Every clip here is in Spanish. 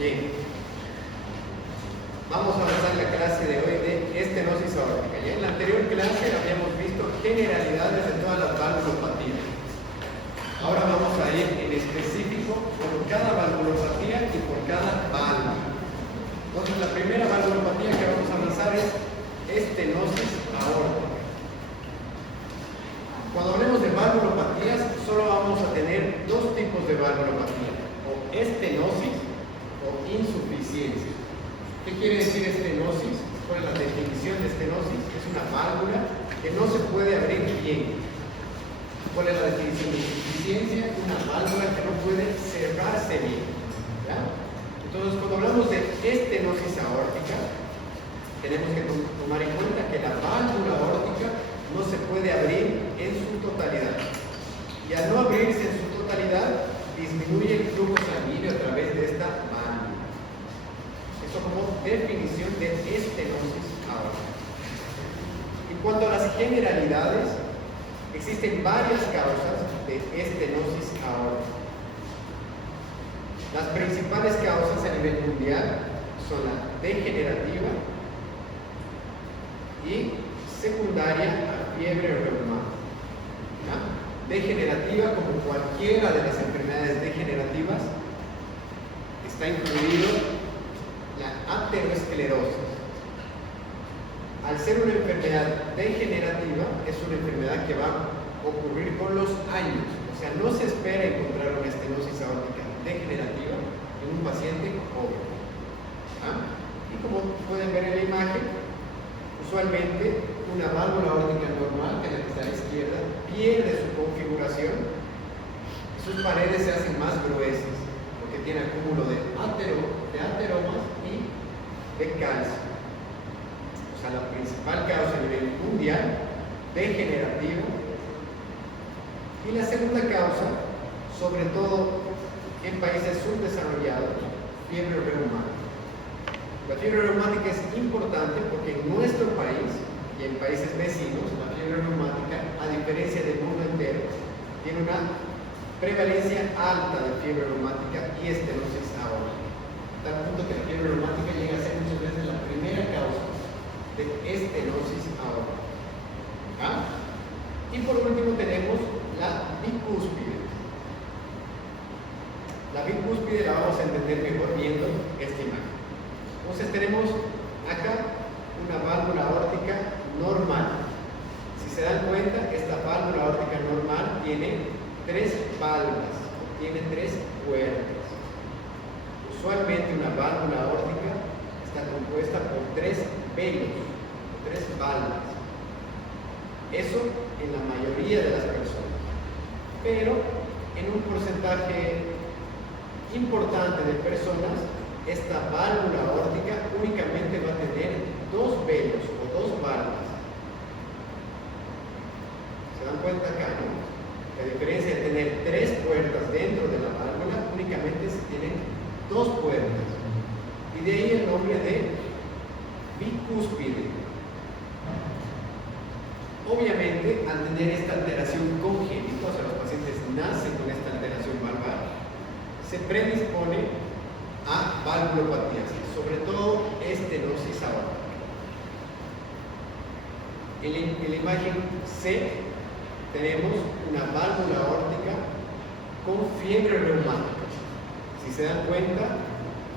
Bien, vamos a avanzar la clase de hoy de estenosis aórtica. Ya en la anterior clase habíamos visto generalidades de todas las valvulopatías. Ahora vamos a ir en específico por cada valvulopatía y por cada válvula. Entonces la primera valvulopatía que vamos a avanzar es estenosis aórtica. Cuando hablemos de valvulopatías, solo vamos a tener dos tipos de valvulopatía, o estenosis o insuficiencia. ¿Qué quiere decir estenosis? ¿Cuál es la definición de estenosis? Es una válvula que no se puede abrir bien. ¿Cuál es la definición de insuficiencia? Una válvula que no puede cerrarse bien. ¿Ya? Entonces, cuando hablamos de estenosis aórtica, tenemos que tomar en cuenta que la válvula aórtica no se puede abrir en su totalidad. Y al no abrirse en su totalidad, disminuye el flujo sanguíneo a través de esta válvula. Eso como definición de estenosis aórtica. En cuanto a las generalidades, existen varias causas de estenosis aórtica. Las principales causas a nivel mundial son la degenerativa y secundaria a fiebre reumática. Degenerativa, como cualquiera de las enfermedades degenerativas, está incluido la aterosclerosis. Al ser una enfermedad degenerativa, es una enfermedad que va a ocurrir con los años. O sea, no se espera encontrar una estenosis aórtica degenerativa en un paciente joven. Y como pueden ver en la imagen, usualmente una válvula aórtica normal, que es la que está a la izquierda, pierde su configuración, sus paredes se hacen más gruesas porque tiene acúmulo de ateromas y de calcio. O sea, la principal causa a nivel mundial, degenerativa. Y la segunda causa, sobre todo en países subdesarrollados, fiebre reumática. La fiebre reumática es importante porque en nuestro país y en países vecinos, la fiebre reumática, a diferencia del mundo entero, tiene una prevalencia alta de fiebre reumática y estenosis aórtica. Tal punto que la fiebre reumática llega a ser muchas veces la primera causa de estenosis aórtica. Y por último tenemos la bicúspide. La bicúspide la vamos a entender mejor viendo esta imagen. Entonces tenemos acá una válvula aórtica normal. Si se dan cuenta, esta válvula aórtica normal tiene tres válvulas, tiene tres puertas. Usualmente una válvula aórtica está compuesta por tres velos, tres válvulas. Eso en la mayoría de las personas. Pero en un porcentaje importante de personas, esta válvula aórtica únicamente va a tener dos velos o dos válvulas. ¿Se dan cuenta acá, no? La diferencia de tener tres puertas dentro de la válvula, únicamente se tienen dos puertas. Y de ahí el nombre de bicúspide. Obviamente, al tener esta alteración congénita, o sea, los pacientes nacen con esta alteración valvar, se predispone a valvulopatías, sobre todo estenosis aórtica. En la imagen C tenemos una válvula aórtica con fiebre reumática. Si se dan cuenta,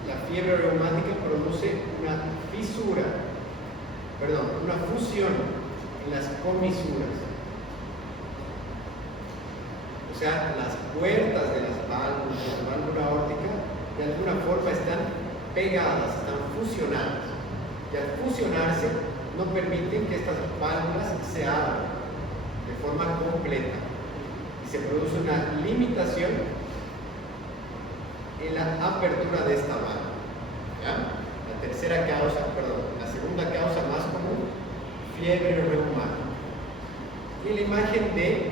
la fiebre reumática produce una fusión en las comisuras. O sea, las puertas de las válvulas de la válvula aórtica de alguna forma están pegadas, están fusionadas. Y al fusionarse no permiten que estas válvulas se abran de forma completa. Y se produce una limitación en la apertura de esta válvula. ¿Ya? La segunda causa más común, fiebre reumática. Y en la imagen D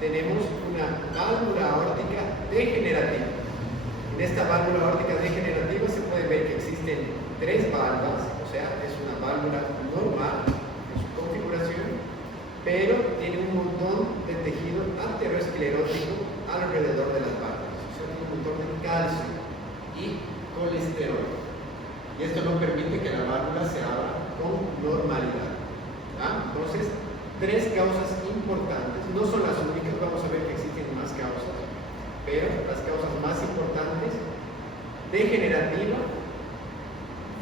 tenemos una válvula aórtica degenerativa. En esta válvula aórtica degenerativa se puede ver que existen tres válvulas, o sea, es una válvula normal en su configuración, pero tiene un montón de tejido aterosclerótico alrededor de las válvulas, o sea, un montón de calcio y colesterol. y esto no permite que la válvula se abra con normalidad. Entonces, tres causas importantes, no son las únicas, vamos a ver que existen más causas, pero las causas más importantes: degenerativa,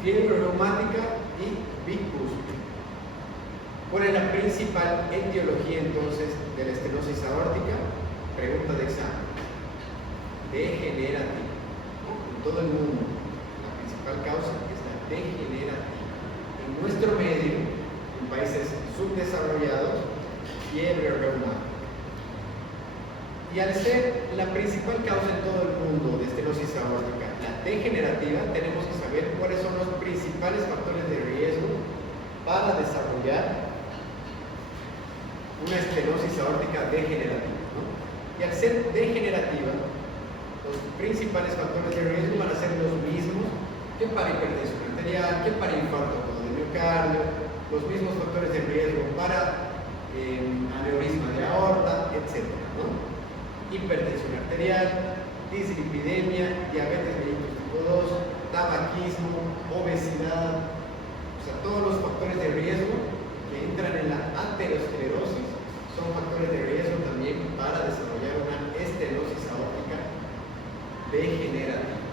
fiebre reumática y bicúspide. ¿Cuál es la principal etiología entonces de la estenosis aórtica? Pregunta de examen. Degenerativa. En todo el mundo, la principal causa es la degenerativa. En nuestro medio, en países subdesarrollados, fiebre reumática. Y al ser la principal causa en todo el mundo de estenosis aórtica, la degenerativa, tenemos que saber cuáles son los principales factores de riesgo para desarrollar una estenosis aórtica degenerativa, ¿no? Y al ser degenerativa, los principales factores de riesgo van a ser los mismos que para hipertensión arterial, que para infarto agudo de miocardio, los mismos factores de riesgo para aneurisma de aorta, etc., ¿no? Hipertensión arterial, dislipidemia, diabetes mellitus tipo 2, tabaquismo, obesidad, o sea, todos los factores de riesgo que entran en la aterosclerosis son factores de riesgo también para desarrollar una estenosis aórtica degenerativa.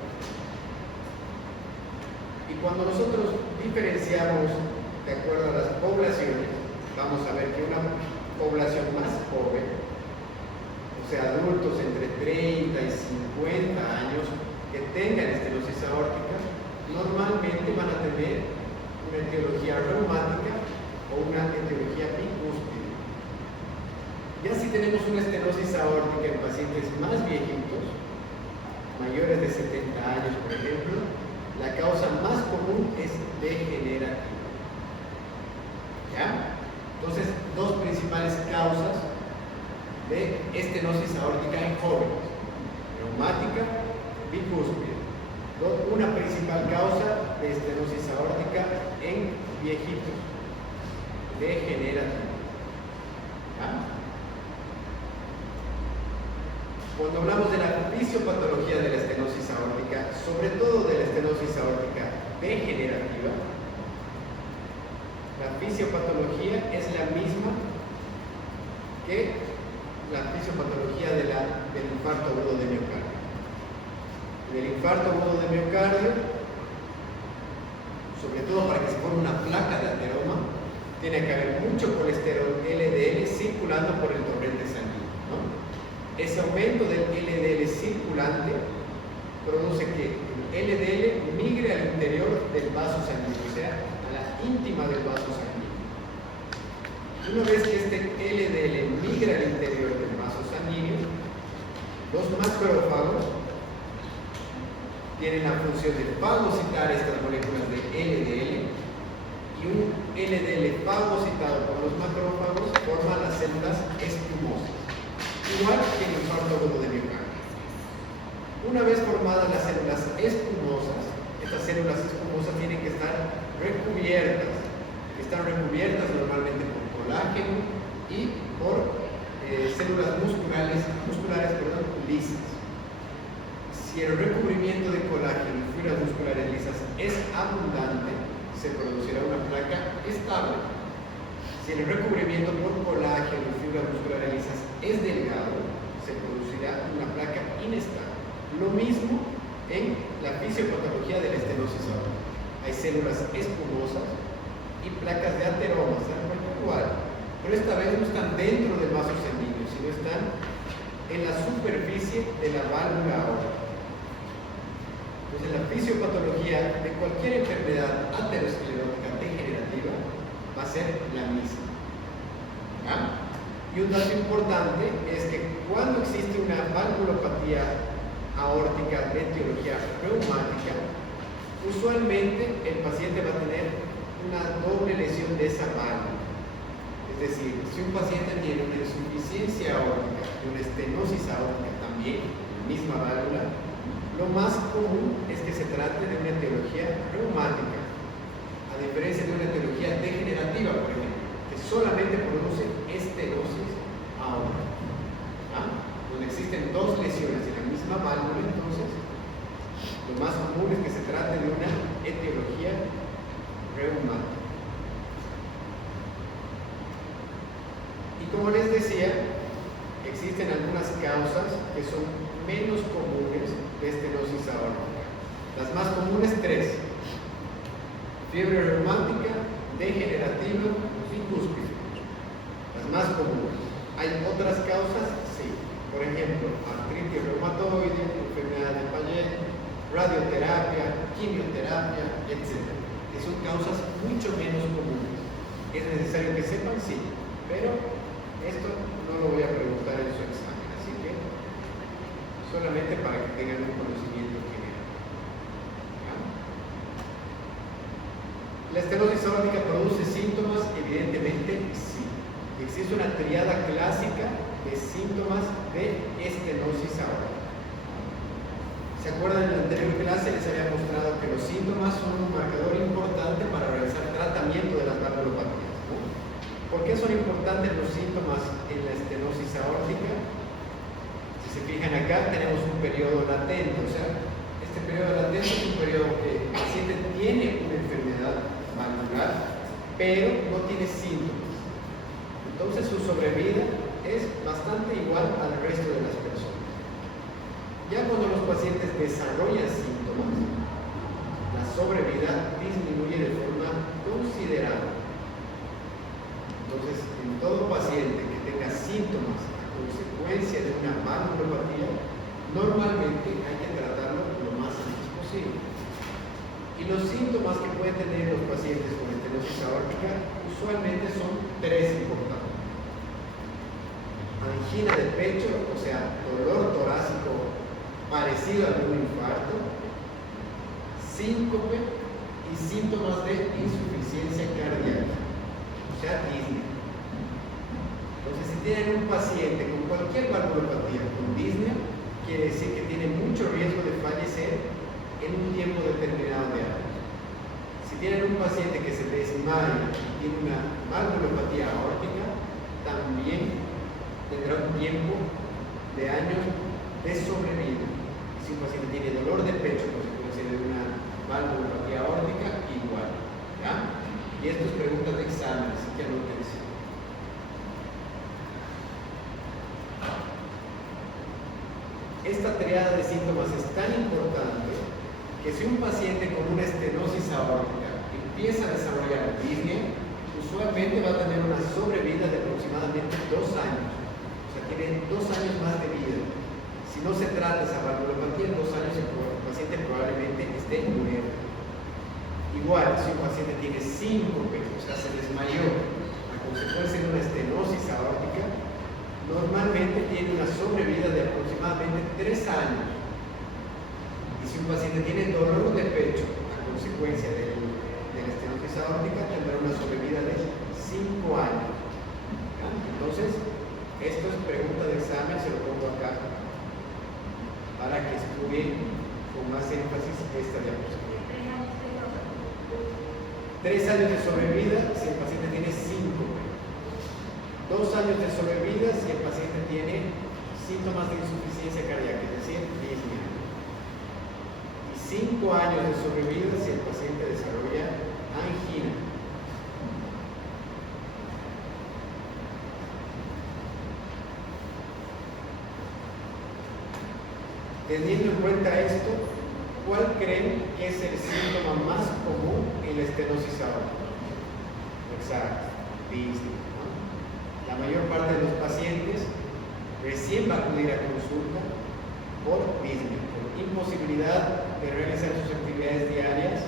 Y cuando nosotros diferenciamos de acuerdo a las poblaciones, vamos a ver que una población más joven, o sea, adultos entre 30 y 50 años que tengan estenosis aórtica, normalmente van a tener una etiología reumática o una etiología bicúspide. Ya si tenemos una estenosis aórtica en pacientes más viejitos, mayores de 70 años por ejemplo, la causa más común es degenerativa. ¿Ya? Entonces, dos principales causas de estenosis aórtica en jóvenes: reumática, bicúspide. Una principal causa de estenosis aórtica en viejitos, degenerativa. ¿Ya? Cuando hablamos de la fisiopatología de la estenosis aórtica, sobre todo de la estenosis aórtica degenerativa, la fisiopatología es la misma que la fisiopatología del infarto agudo de miocardio. En el infarto agudo de miocardio, sobre todo para que se forme una placa de ateroma, tiene que haber mucho colesterol LDL circulando por el torrente sanguíneo, ¿no? Ese aumento del LDL circulante produce que el LDL migre al interior del vaso sanguíneo, o sea, a la íntima del vaso sanguíneo. Una vez que este LDL migra al interior del vaso sanguíneo, los macrófagos tienen la función de fagocitar estas moléculas de LDL, y un LDL fagocitado por los macrófagos forma las células espumosas, igual que el infarto agudo de miocardio. Una vez formadas las células espumosas, estas células espumosas tienen que estar recubiertas. Están recubiertas normalmente por colágeno y por células musculares lisas. Si el recubrimiento de colágeno y fibras musculares lisas es abundante, se producirá una placa estable. Si el recubrimiento por colágeno y fibras musculares lisas es delgado, se producirá una placa inestable. Lo mismo en la fisiopatología de la estenosis aórtica. Hay células espumosas y placas de ateroma, igual, pero esta vez no están dentro del vaso sanguíneo, sino están en la superficie de la válvula aórtica. Entonces, la fisiopatología de cualquier enfermedad aterosclerótica degenerativa va a ser la misma. ¿Ya? Y un dato importante es que cuando existe una valvulopatía aórtica de etiología reumática, usualmente el paciente va a tener una doble lesión de esa válvula. Es decir, si un paciente tiene una insuficiencia aórtica y una estenosis aórtica también, la misma válvula, lo más común es que se trate de una etiología reumática, a diferencia de una etiología degenerativa, por ejemplo, que solamente produce estenosis aórtica. Donde existen dos lesiones en la misma válvula, entonces, lo más común es que se trate de una etiología que son menos comunes de estenosis aórtica. Las más comunes, 3: fiebre reumática, degenerativa y cúspide. Las más comunes. ¿Hay otras causas? Sí. Por ejemplo, artritis reumatoide, enfermedad de Payet, radioterapia, quimioterapia, etc. Que son causas mucho menos comunes. ¿Es necesario que sepan? Sí. Pero esto no lo voy a preguntar en su examen, así que solamente para que tengan un conocimiento general. ¿Ya? ¿La estenosis aórtica produce síntomas? Evidentemente sí. Existe una triada clásica de síntomas de estenosis aórtica. ¿Se acuerdan? En la anterior clase les había mostrado que los síntomas son un marcador importante para realizar tratamiento de las valvulopatías, ¿no? ¿Por qué son importantes los síntomas en la estenosis aórtica? Si se fijan acá, tenemos un periodo latente, o sea, este periodo latente es un periodo que el paciente tiene una enfermedad valvular, pero no tiene síntomas. Entonces su sobrevida es bastante igual al resto de las personas. Ya cuando los pacientes desarrollan síntomas, la sobrevida disminuye de forma considerable. Entonces, en todo paciente que tenga síntomas a consecuencia de una valvulopatía, normalmente hay que tratarlo lo más antes posible. Y los síntomas que pueden tener los pacientes con estenosis aórtica usualmente son 3 importantes. Angina de pecho, o sea, dolor torácico parecido a un infarto, síncope y síntomas de insuficiencia cardíaca, o sea, disnea. Entonces, si tienen un paciente con cualquier valvulopatía con disnea, quiere decir que tiene mucho riesgo de fallecer en un tiempo determinado de años. Si tienen un paciente que se desmaya y tiene una valvulopatía aórtica, también tendrá un tiempo de años de sobrevida. Si un paciente tiene dolor de pecho a consecuencia de una valvulopatía aórtica, igual. ¿Ya? Y esto es pregunta de examen, así que anótense. Esta triada de síntomas es tan importante que si un paciente con una estenosis aórtica empieza a desarrollar disnea, usualmente va a tener una sobrevida de aproximadamente 2 años. O sea, tiene 2 años más de vida. Si no se trata esa valvulopatía, en 2 años el paciente probablemente esté muriendo. Igual, si un paciente tiene síncope, o sea, se desmayó a consecuencia de una estenosis aórtica, normalmente tiene una sobrevida de aproximadamente 3 años. Y si un paciente tiene dolor de pecho a consecuencia de la estenosis aórtica, tendrá una sobrevida de 5 años. ¿Ya? Entonces, esto es pregunta de examen, se lo pongo acá para que estudien con más énfasis esta diapositiva. 3 años de sobrevida si el paciente tiene síncope. 2 años de sobrevida si el paciente tiene síntomas de insuficiencia cardíaca, es decir, disnea. Y 5 años de sobrevida si el paciente desarrolla angina. Teniendo en cuenta esto, ¿cuál creen que es el síntoma más común en la estenosis aórtica? Exacto, disnea, ¿no? La mayor parte de los pacientes recién va a acudir a consulta por disnea, por imposibilidad de realizar sus actividades diarias,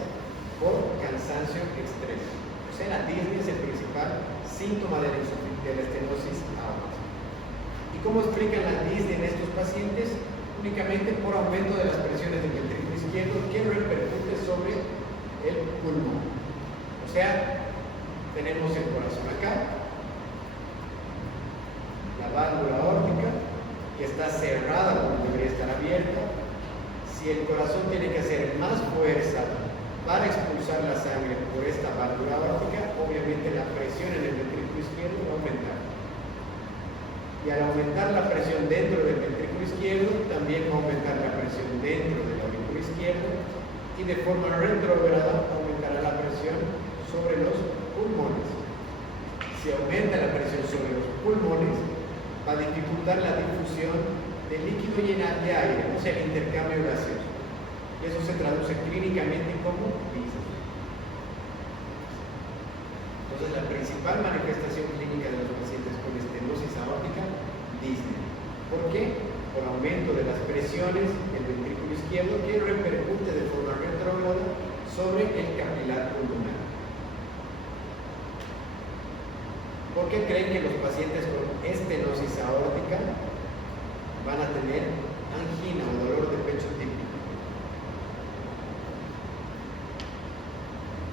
por cansancio extremo. O sea, la disnea es el principal síntoma de la estenosis aórtica. ¿Y cómo explican la disnea en estos pacientes? Únicamente por aumento de las presiones del ventrículo izquierdo que repercute sobre el pulmón. O sea, tenemos el corazón acá, la válvula aórtica, que está cerrada cuando debería estar abierta. Si el corazón tiene que hacer más fuerza para expulsar la sangre por esta válvula aórtica, obviamente la presión en el ventrículo izquierdo va a aumentar. Y al aumentar la presión dentro del ventrículo izquierdo, también va a aumentar la presión dentro del aurículo izquierdo y de forma retrógrada aumentará la presión sobre los pulmones. Si aumenta la presión sobre los pulmones, va a dificultar la difusión de líquido y de aire, o sea, el intercambio gaseoso. Y eso se traduce clínicamente como disnea. Entonces, la principal manifestación clínica de los pacientes con estenosis aórtica, disnea. ¿Por qué? Por aumento de las presiones del ventrículo izquierdo que repercute de forma retrógrada sobre el capilar pulmonar. ¿Por qué creen que los pacientes con estenosis aórtica van a tener angina o dolor de pecho típico?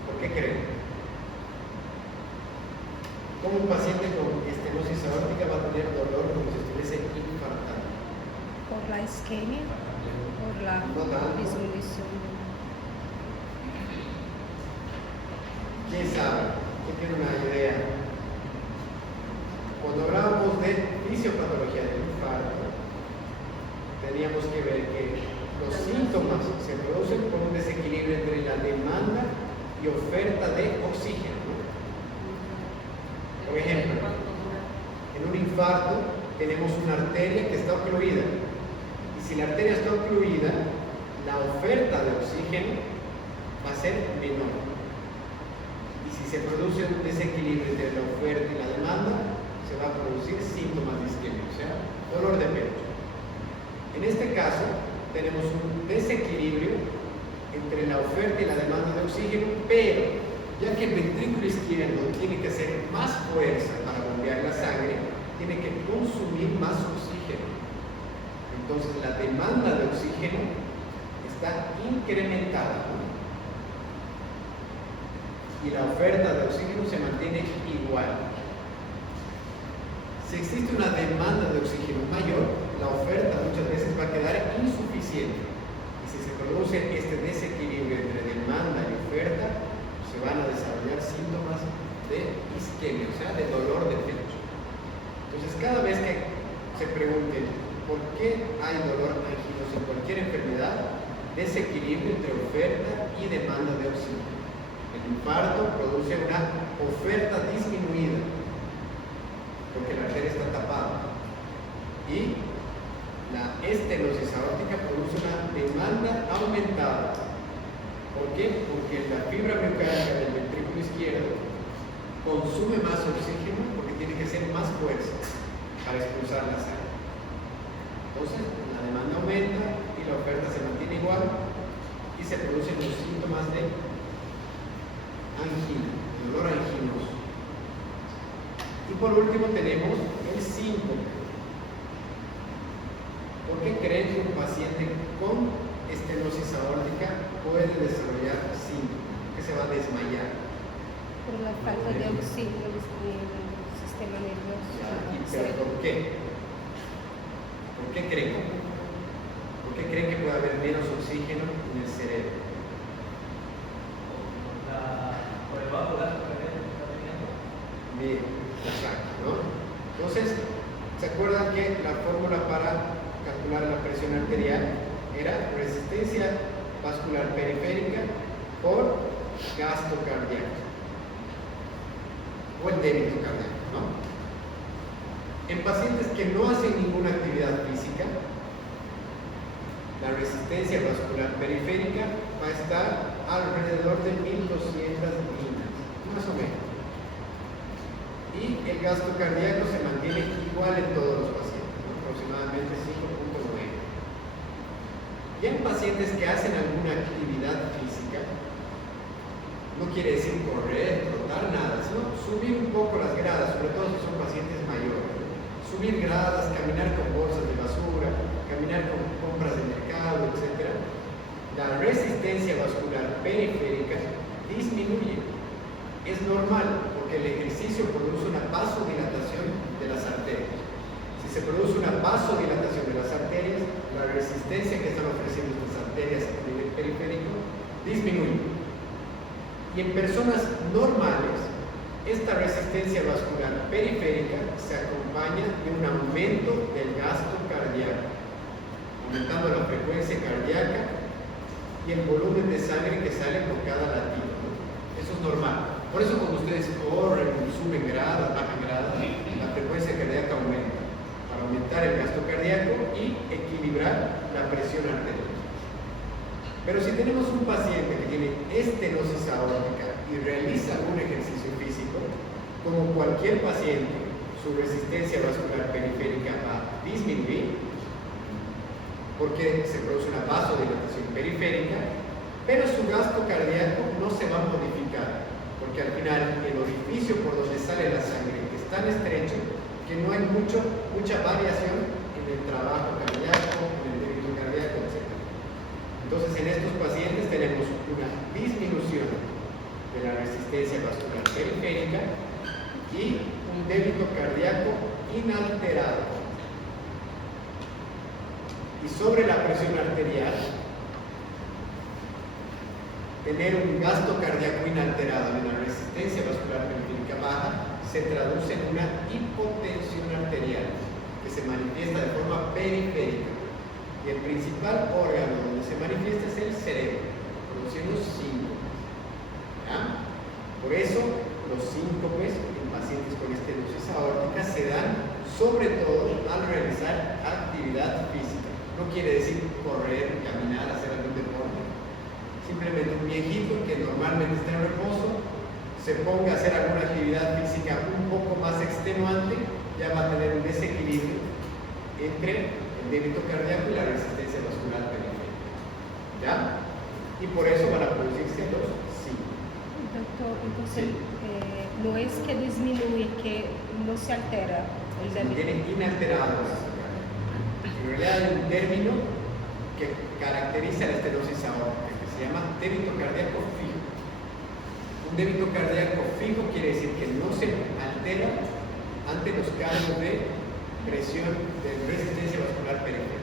¿Por qué creen? ¿Cómo un paciente con estenosis aórtica va a tener dolor como si estuviese infartado? Por la isquemia, por la disminución. ¿Quién sabe? ¿Quién tiene una idea? Cuando hablábamos de fisiopatología del infarto, teníamos que ver que los síntomas se producen por un desequilibrio entre la demanda y oferta de oxígeno. Por ejemplo, en un infarto tenemos una arteria que está ocluida. Y si la arteria está ocluida, la oferta de oxígeno va a ser menor. Y si se produce un desequilibrio entre la oferta y la demanda, se va a producir síntomas de isquemia, o sea, dolor de pecho. En este caso, tenemos un desequilibrio entre la oferta y la demanda de oxígeno, pero ya que el ventrículo izquierdo tiene que hacer más fuerza para bombear la sangre, tiene que consumir más oxígeno. Entonces, la demanda de oxígeno está incrementada, ¿no? Y la oferta de oxígeno se mantiene igual. Si existe una demanda de oxígeno mayor, la oferta muchas veces va a quedar insuficiente. Y si se produce este desequilibrio entre demanda y oferta, se van a desarrollar síntomas de isquemia, o sea, de dolor de pecho. Entonces, cada vez que se pregunten por qué hay dolor anginoso en cualquier enfermedad, desequilibrio entre oferta y demanda de oxígeno. El infarto produce una oferta disminuida, porque la arteria está tapada. Y la estenosis aórtica produce una demanda aumentada. ¿Por qué? Porque la fibra miocárdica del ventrículo izquierdo consume más oxígeno porque tiene que hacer más fuerza para expulsar la sangre. Entonces, la demanda aumenta y la oferta se mantiene igual y se producen los síntomas de angina, dolor anginoso. Y por último tenemos el síncope. ¿Por qué creen que un paciente con estenosis aórtica puede desarrollar síncope? Que se va a desmayar. Por la falta de oxígeno en el sistema nervioso. ¿Pero por qué? ¿Por qué creen? ¿Por qué creen que puede haber menos oxígeno en el cerebro? Por el bajo gasto que está teniendo. Bien, exacto, ¿no? Entonces, ¿se acuerdan que la fórmula para calcular la presión arterial era resistencia vascular periférica por gasto cardíaco o el débito cardíaco, ¿no? En pacientes que no hacen ninguna actividad física, la resistencia vascular periférica va a estar alrededor de 1200 minas, más o menos. Y el gasto cardíaco se mantiene igual en todos los pacientes, ¿no? Aproximadamente 5.9. Ya en pacientes que hacen alguna actividad física, no quiere decir correr, trotar, nada, sino subir un poco las gradas, sobre todo si son pacientes mayores. Subir gradas, caminar con bolsas de basura, caminar con compras de mercado, etc. La resistencia vascular periférica disminuye. Es normal, porque el ejercicio produce una vasodilatación de las arterias. Si se produce una vasodilatación de las arterias, la resistencia que están ofreciendo estas arterias a nivel periférico disminuye. Y en personas normales, esta resistencia vascular periférica se acompaña de un aumento del gasto cardíaco, aumentando la frecuencia cardíaca y el volumen de sangre que sale por cada latido, ¿no? Eso es normal. Por eso cuando ustedes corren, suben gradas, bajan gradas, la frecuencia cardíaca aumenta para para aumentar el gasto cardíaco y equilibrar la presión arterial. Pero si tenemos un paciente que tiene estenosis aórtica y realiza un ejercicio físico, como cualquier paciente, su resistencia vascular periférica va a disminuir porque se produce una vasodilatación periférica, pero su gasto cardíaco no se va a modificar, porque al final el orificio por donde sale la sangre es tan estrecho que no hay mucha variación en el trabajo cardíaco, en el débito cardíaco, etc. Entonces, en estos pacientes tenemos una disminución de la resistencia vascular periférica y un débito cardíaco inalterado. Y sobre la presión arterial, tener un gasto cardíaco inalterado en la resistencia vascular periférica baja se traduce en una hipotensión arterial que se manifiesta de forma periférica. Y el principal órgano donde se manifiesta es el cerebro, produciendo síncopes. Por eso, los síncopes en pacientes con estenosis aórtica se dan sobre todo al realizar actividad física. No quiere decir correr, caminar, hacer algún deporte. Simplemente un viejito que normalmente está en reposo se ponga a hacer alguna actividad física un poco más extenuante, ya va a tener un desequilibrio entre el débito cardíaco y la resistencia vascular periférica. ¿Ya? Y por eso van a producirse los síncopes. Doctor, entonces Sí. no es que disminuye, que no se altera el Se débito. mantiene inalterado el gasto cardíaco. En realidad hay un término que caracteriza la estenosis aórtica, que se llama débito cardíaco fijo. Un débito cardíaco fijo quiere decir que no se altera ante los cambios de presión, de resistencia vascular periférica.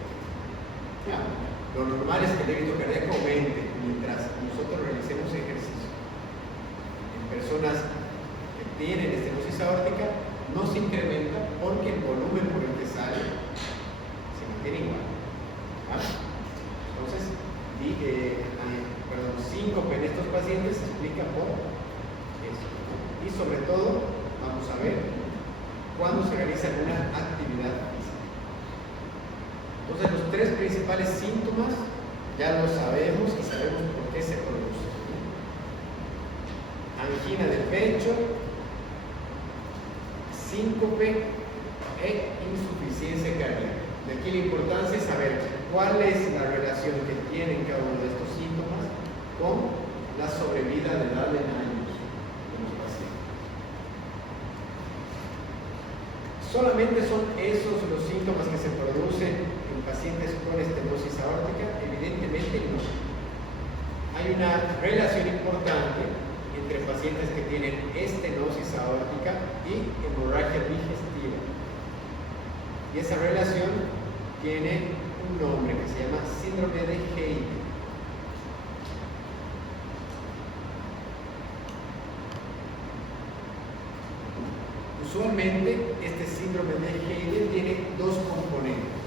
Lo normal es que el débito cardíaco aumente mientras nosotros realicemos ejercicio. En personas que tienen estenosis aórtica no se incrementa porque el volumen por el que sale se mantiene igual. Entonces, síncope en estos pacientes se explica por eso. Y sobre todo, vamos a ver cuando se realiza alguna actividad física. Entonces, los tres principales síntomas ya los sabemos y sabemos por qué se producen. Angina del pecho, síncope e insuficiencia cardíaca. De aquí la importancia es saber cuál es la relación que tienen cada uno de estos síntomas con la sobrevida de edad en años de los pacientes. ¿Solamente son esos los síntomas que se producen en pacientes con estenosis aórtica? Evidentemente no. Hay una relación importante entre pacientes que tienen estenosis aórtica y hemorragia digestiva. Y esa relación tiene un nombre que se llama síndrome de Haydn. Usualmente este síndrome de Haydn tiene dos componentes.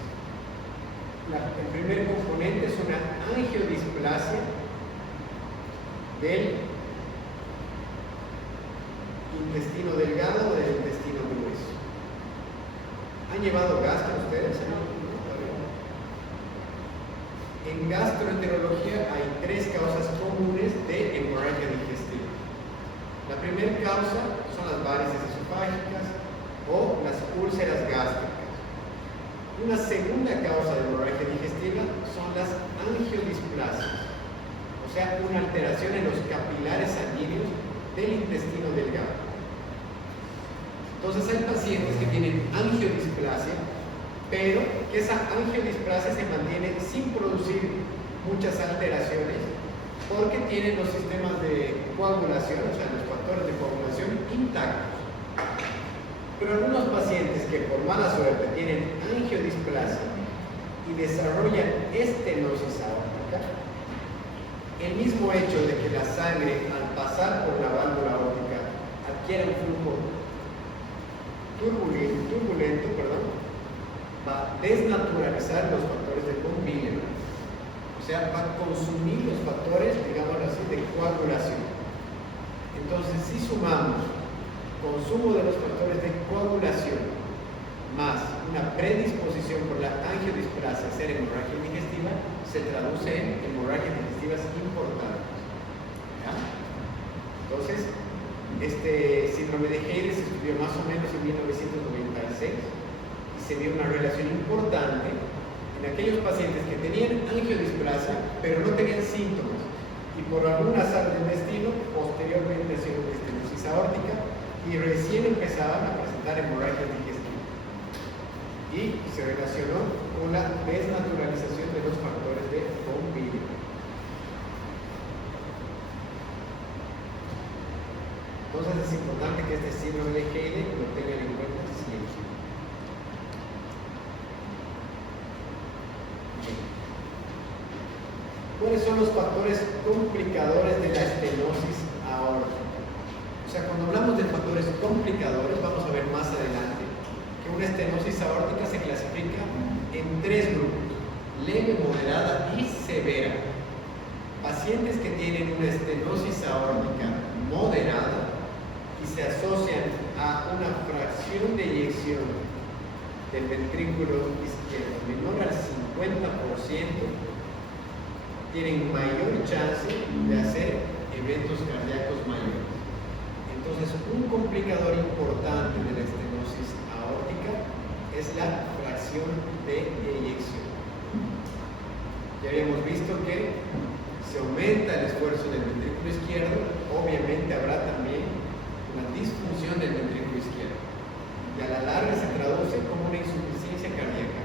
El primer componente es una angiodisplasia del intestino delgado o del intestino grueso. ¿Han llevado gastro ustedes? En gastroenterología hay tres causas comunes de hemorragia digestiva. La primera causa son las varices esofágicas o las úlceras gástricas. Una segunda causa de hemorragia digestiva son las angiodisplasias, o sea, una alteración en los capilares sanguíneos del intestino delgado. Entonces hay pacientes que tienen angiodisplasia, pero que esa angiodisplasia se mantiene sin producir muchas alteraciones porque tienen los sistemas de coagulación, o sea, los factores de coagulación intactos. Pero algunos pacientes que por mala suerte tienen angiodisplasia y desarrollan estenosis aórtica, el mismo hecho de que la sangre al pasar por la válvula aórtica adquiere un flujo turbulento, va a desnaturalizar los factores de von Willebrand. O sea, va a consumir los factores, digamos así, de coagulación. Entonces, si sumamos consumo de los factores de coagulación más una predisposición por la angiodisplasia a ser hemorragia digestiva, se traduce en hemorragias digestivas importantes. ¿Ya? Entonces, este síndrome de Heyde se estudió más o menos en 1996 y se vio una relación importante en aquellos pacientes que tenían angiodisplasia pero no tenían síntomas y por algún azar del destino posteriormente hicieron estenosis aórtica y recién empezaban a presentar hemorragias digestivas y se relacionó con la desnaturalización de los factores de von Willebrand. Entonces es importante que este síndrome de Heyde lo tengan en cuenta siempre. ¿Cuáles son los factores complicadores de la estenosis aórtica? O sea, cuando hablamos de factores complicadores, vamos a ver más adelante que una estenosis aórtica se clasifica en tres grupos: leve, moderada y severa. Pacientes que tienen una estenosis aórtica moderada y se asocian a una fracción de eyección del ventrículo izquierdo menor al 50%, tienen mayor chance de hacer eventos cardíacos mayores. Entonces, un complicador importante de la estenosis aórtica es la fracción de eyección. Ya habíamos visto que si aumenta el esfuerzo del ventrículo izquierdo, obviamente habrá también una disfunción del ventrículo izquierdo. Y a la larga se traduce como una insuficiencia cardíaca.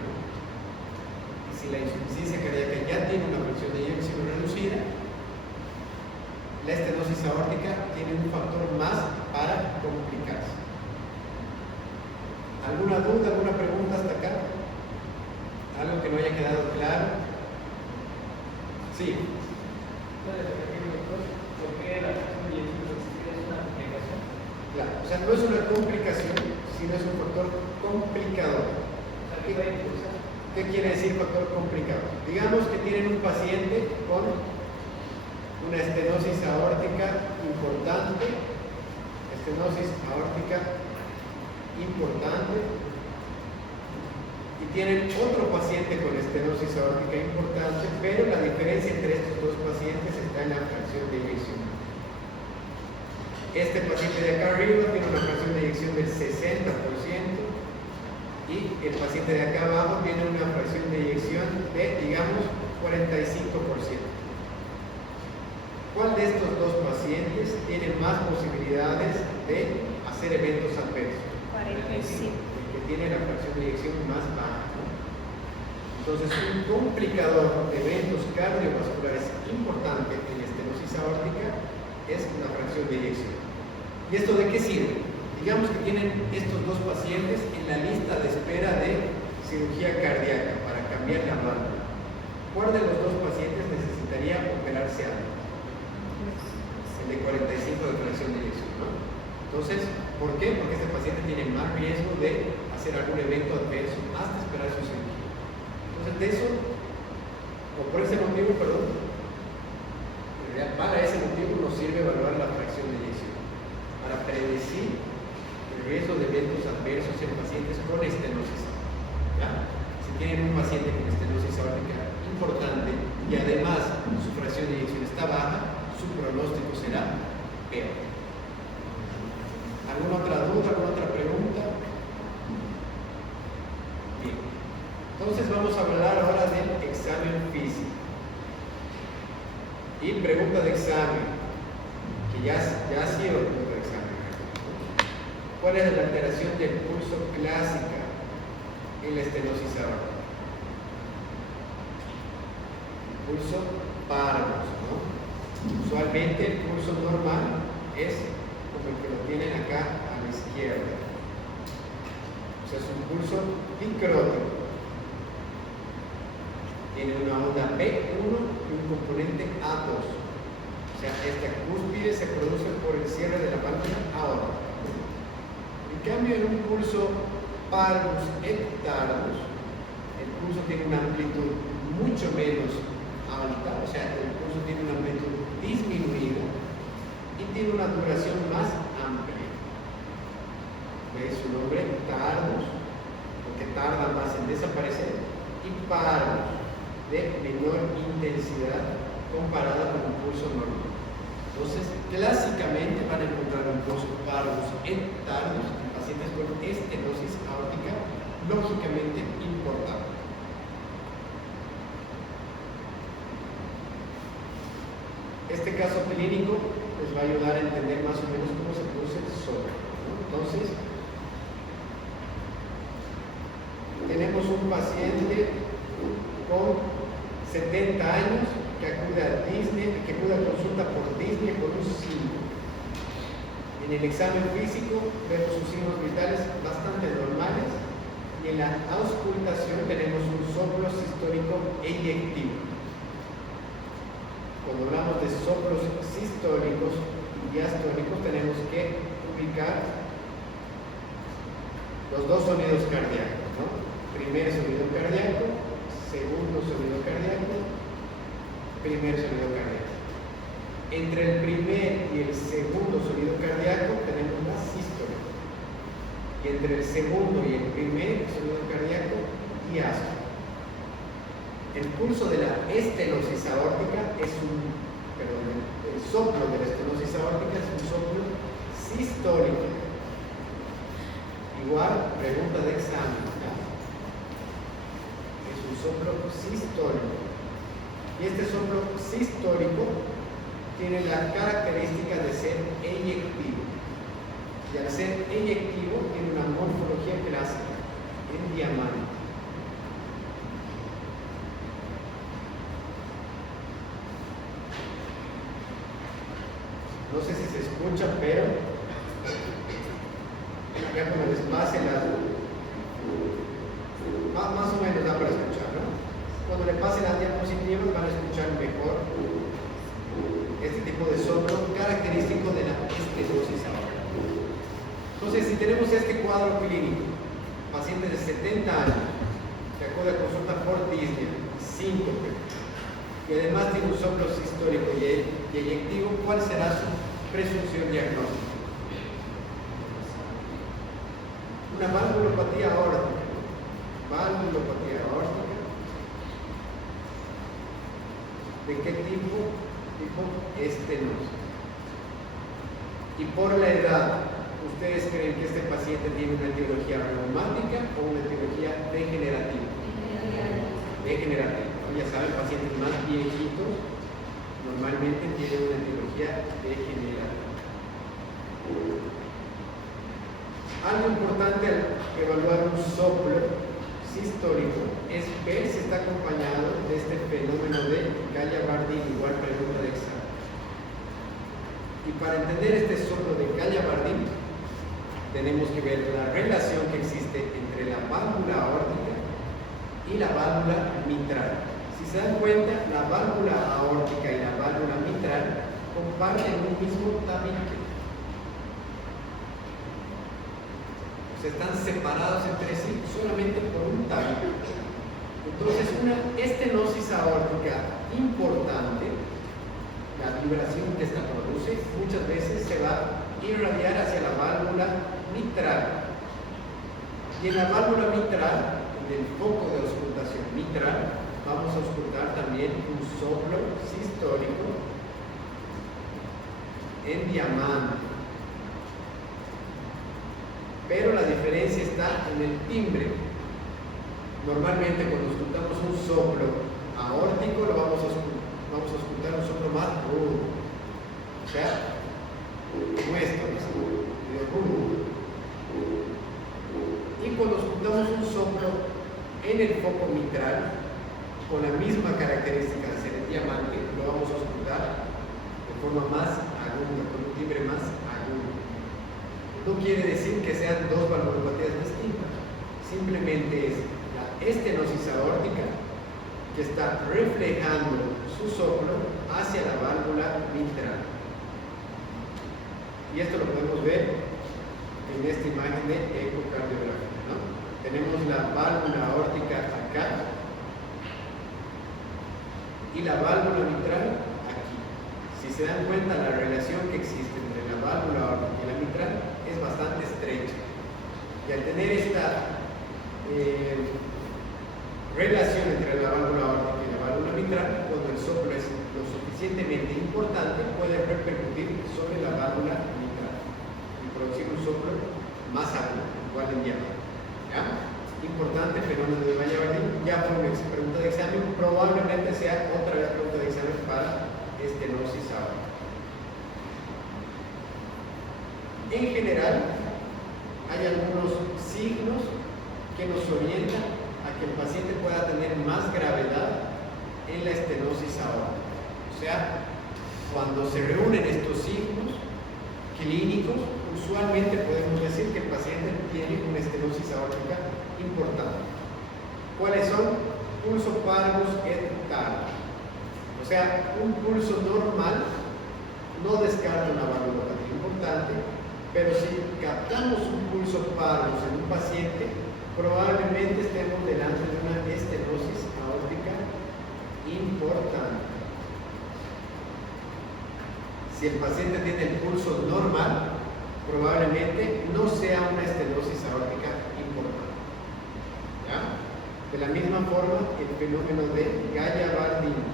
Y si la insuficiencia cardíaca ya tiene una fracción de eyección reducida, la estenosis aórtica tiene un factor más para complicarse. ¿Alguna duda, alguna pregunta hasta acá? ¿Algo que no haya quedado claro? Sí. ¿Puede repetir, doctor, por qué la fracción de eyección es una complicación? Claro, o sea, no es una complicación, sino es un factor complicador. O sea, ¿qué va a impulsar? ¿Qué quiere decir factor complicador? Digamos que tienen un paciente con una estenosis aórtica importante, y tienen otro paciente con estenosis aórtica importante, pero la diferencia entre estos dos pacientes está en la fracción de eyección. Este paciente de acá arriba tiene una fracción de eyección del 60% y el paciente de acá abajo tiene una fracción de eyección de, digamos, 45%. ¿Cuál de estos dos pacientes tiene más posibilidades de hacer eventos adversos? 45. El que tiene la fracción de eyección más baja, ¿no? Entonces, un complicador de eventos cardiovasculares importante en la estenosis aórtica es la fracción de eyección. ¿Y esto de qué sirve? Digamos que tienen estos dos pacientes en la lista de espera de cirugía cardíaca para cambiar la válvula. ¿Cuál de los dos pacientes necesitaría operarse antes? El de 45 de fracción de eyección, ¿no? Entonces, ¿por qué? Porque este paciente tiene más riesgo de hacer algún evento adverso hasta esperar su cirugía. Entonces, de eso, o por ese motivo, perdón, en realidad para ese motivo nos sirve evaluar la fracción de eyección, para predecir el riesgo de eventos adversos en pacientes con estenosis. ¿Ya? Si tienen un paciente con estenosis aórtica importante y además su fracción de eyección está baja, su pronóstico será peor. ¿Alguna otra duda, alguna otra pregunta? Bien. Entonces vamos a hablar ahora del examen físico. Y pregunta de examen, que ya ha sido pregunta de examen. ¿Cuál es la alteración del pulso clásica en la estenosis aórtica? Pulso parvus, ¿no? Usualmente el pulso normal es como el que lo tienen acá a la izquierda. O sea, es un pulso dicrótico. Tiene una onda P1 y un componente A2. O sea, esta cúspide se produce por el cierre de la válvula aórtica. En cambio, en un pulso parvus et tardus, el pulso tiene una amplitud mucho menos alta, o sea, el pulso tiene una amplitud disminuida y tiene una duración más amplia. ¿Veis su nombre? Tardus. porque tardan más en desaparecer, y paros de menor intensidad comparada con un pulso normal. Entonces, clásicamente van a encontrar un pulso paros tardos en pacientes con estenosis aórtica lógicamente importante. Este caso clínico les va a ayudar a entender más o menos cómo se produce el soplo, ¿no? Entonces, tenemos un paciente con 70 años que acude a Disney, que acude a consulta por Disney por un símbolo. En el examen físico vemos sus signos vitales bastante normales y en la auscultación tenemos un soplo sistólico eyectivo. Cuando hablamos de soplos sistólicos y diastólicos tenemos que ubicar los dos sonidos cardíacos, ¿no? Primer sonido cardíaco, segundo sonido cardíaco, primer sonido cardíaco. Entre el primer y el segundo sonido cardíaco tenemos la sístole. Y entre el segundo y el primer sonido cardíaco, diástole. El pulso de la estenosis aórtica es el soplo de la estenosis aórtica es un soplo sistólico. Igual, pregunta de examen, ¿no? Es un soplo sistólico. Y este soplo sistólico tiene la característica de ser eyectivo. Y al ser eyectivo tiene una morfología clásica en diamante. No sé si se escucha, pero ya cuando les pase más o menos da para escuchar, ¿no? Cuando le pase las diapositivas van a escuchar mejor este tipo de soplo característico de la estenosis aórtica. Entonces, si tenemos este cuadro clínico, paciente de 70 años, que acude a consulta por disnea, síncope, y además tiene un soplo sistólico y eyectivo, ¿cuál será su presunción diagnóstica? Una valvulopatía aórtica. Valvulopatía aórtica. ¿De qué tipo? Tipo estenosis. Y por la edad, ¿ustedes creen que este paciente tiene una etiología reumática o una etiología degenerativa? Degenerativa. Ya saben, pacientes más viejitos normalmente tienen una etiología degenerativa. Algo importante al evaluar un soplo sistólico es ver si está acompañado de este fenómeno de Gallia-Bardini, igual pregunta de examen. Y para entender este soplo de Gallia-Bardini, tenemos que ver la relación que existe entre la válvula aórtica y la válvula mitral. Si se dan cuenta, la válvula aórtica y la válvula mitral comparten un mismo tabique. O sea, están separados entre sí solamente por un tabique. Entonces, una estenosis aórtica importante, la vibración que esta produce, muchas veces se va a irradiar hacia la válvula mitral. Y en la válvula mitral, en el foco de auscultación mitral, vamos a auscultar también un soplo sistólico en diamante. Pero la diferencia está en el timbre. Normalmente cuando auscultamos un soplo aórtico lo vamos a auscultar un soplo más rudo. O sea, como esto, rudo. Y cuando auscultamos un soplo en el foco mitral, con la misma característica de ser el diamante, lo vamos a auscultar de forma más aguda, con un timbre más agudo. No quiere decir que sean dos valvulopatías distintas, simplemente es la estenosis aórtica que está reflejando su soplo hacia la válvula mitral. Y esto lo podemos ver en esta imagen de ecocardiografía, ¿no? Tenemos la válvula aórtica acá y la válvula mitral aquí. Si se dan cuenta, la relación que existe entre la válvula aórtica y la mitral es bastante estrecha. Y al tener esta ya fue una pregunta de examen, probablemente sea otra vez pregunta de examen para estenosis aórtica. En general, hay algunos signos que nos orientan a que el paciente pueda tener más gravedad en la estenosis aórtica. O sea, cuando se reúnen estos signos clínicos, usualmente podemos decir que el paciente tiene una estenosis aórtica importante. ¿Cuáles son? Pulso parvus et tardus. O sea, un pulso normal no descarta una valvulopatía importante, pero si captamos un pulso parvus en un paciente, probablemente estemos delante de una estenosis aórtica importante. Si el paciente tiene el pulso normal, probablemente no sea una estenosis aórtica importante. ¿Ya? De la misma forma, el fenómeno de Gallia-Bardini.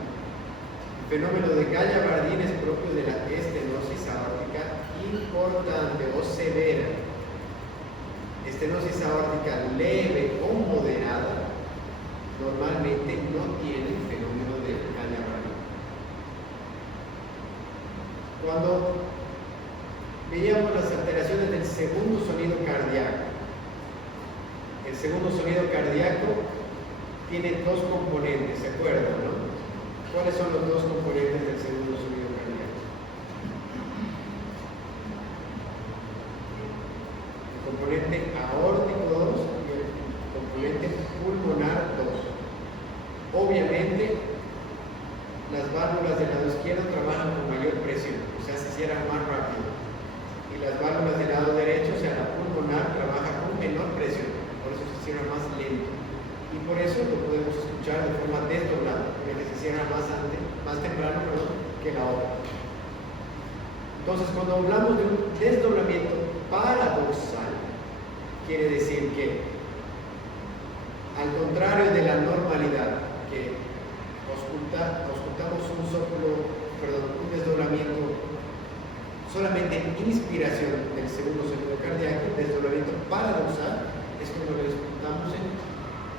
El fenómeno de Gallia-Bardini es propio de la estenosis aórtica importante o severa. Estenosis aórtica leve o moderada normalmente no tiene el fenómeno de Gallia-Bardini. Cuando veíamos las alteraciones del segundo sonido cardíaco, el segundo sonido cardíaco tiene dos componentes, ¿se acuerdan, no? ¿Cuáles son los dos componentes del segundo sonido cardíaco? El componente aórtico 2 y el componente pulmonar 2. Obviamente, las válvulas del lado izquierdo trabajan con mayor presión, o sea, se cierran más rápido. Y las válvulas del lado derecho, o sea, la pulmonar, trabaja con menor presión, por eso se cierra más lento. Y por eso lo podemos escuchar de forma desdoblada, porque se cierra más temprano que la otra. Entonces, cuando hablamos de un desdoblamiento paradoxal, quiere decir que, al contrario de la normalidad, que auscultamos un desdoblamiento solamente en inspiración del segundo sonido cardíaco, el desdoblamiento paradoxal es cuando lo auscultamos en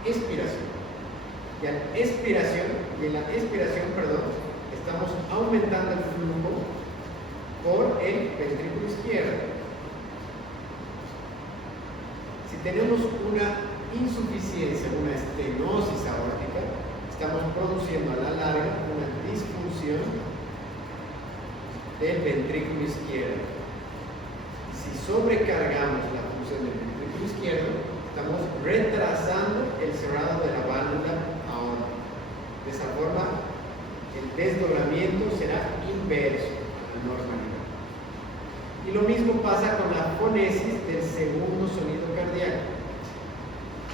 expiración. Y en la expiración, estamos aumentando el flujo por el ventrículo izquierdo. Si tenemos una insuficiencia, una estenosis aórtica, estamos produciendo a la larga una disfunción del ventrículo izquierdo. Si sobrecargamos la función del ventrículo izquierdo, estamos retrasando el cerrado de la válvula aórtica. De esa forma, el desdoblamiento será inverso a la normalidad. Y lo mismo pasa con la fonesis del segundo sonido cardíaco.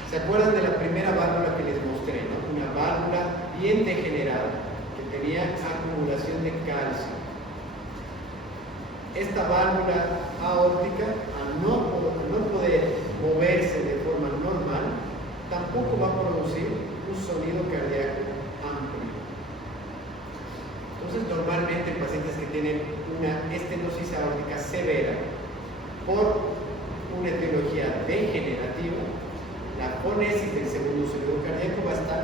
¿Se acuerdan de la primera válvula que les mostré, ¿no? Una válvula bien degenerada, que tenía acumulación de calcio. Esta válvula aórtica, al no poder moverse de forma normal, tampoco va a producir un sonido cardíaco amplio. Entonces, normalmente en pacientes que tienen una estenosis aórtica severa por una etiología degenerativa, la fonesis del segundo sonido cardíaco va a estar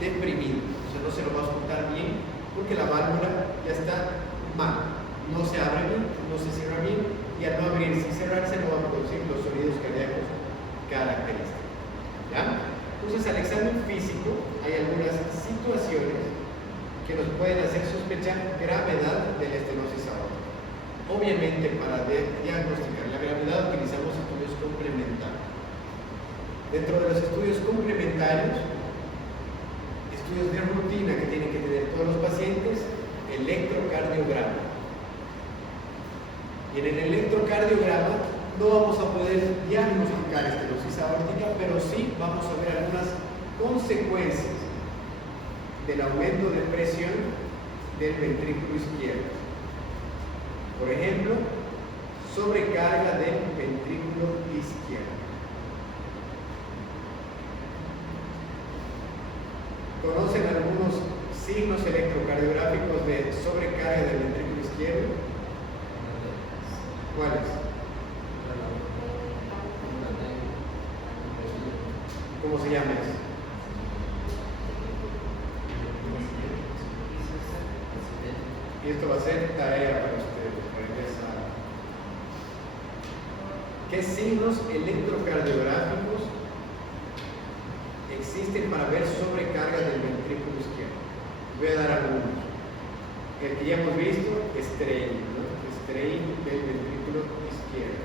deprimida, o sea, no se lo va a auscultar bien porque la válvula ya está mal, no se abre bien, no se cierra bien, y al no abrirse y cerrarse no va a producir los sonidos cardíacos característicos. ¿Ya? Entonces, al examen físico hay algunas situaciones que nos pueden hacer sospechar gravedad de la estenosis aórtica. Obviamente, para diagnosticar la gravedad utilizamos estudios complementarios. Dentro de los estudios complementarios, estudios de rutina que tienen que tener todos los pacientes, electrocardiograma. Y en el electrocardiograma no vamos a poder diagnosticar estenosis aórtica, pero sí vamos a ver algunas consecuencias del aumento de presión del ventrículo izquierdo. Por ejemplo, sobrecarga del ventrículo izquierdo. ¿Conocen algunos signos electrocardiográficos de sobrecarga del ventrículo izquierdo? ¿Cuáles? ¿Cómo se llama eso? esto va a ser tarea para ustedes, para empezar. ¿Qué signos electrocardiográficos existen para ver sobrecarga del ventrículo izquierdo? Voy a dar algunos. El que ya hemos visto, strain, ¿no? Strain del ventrículo izquierdo.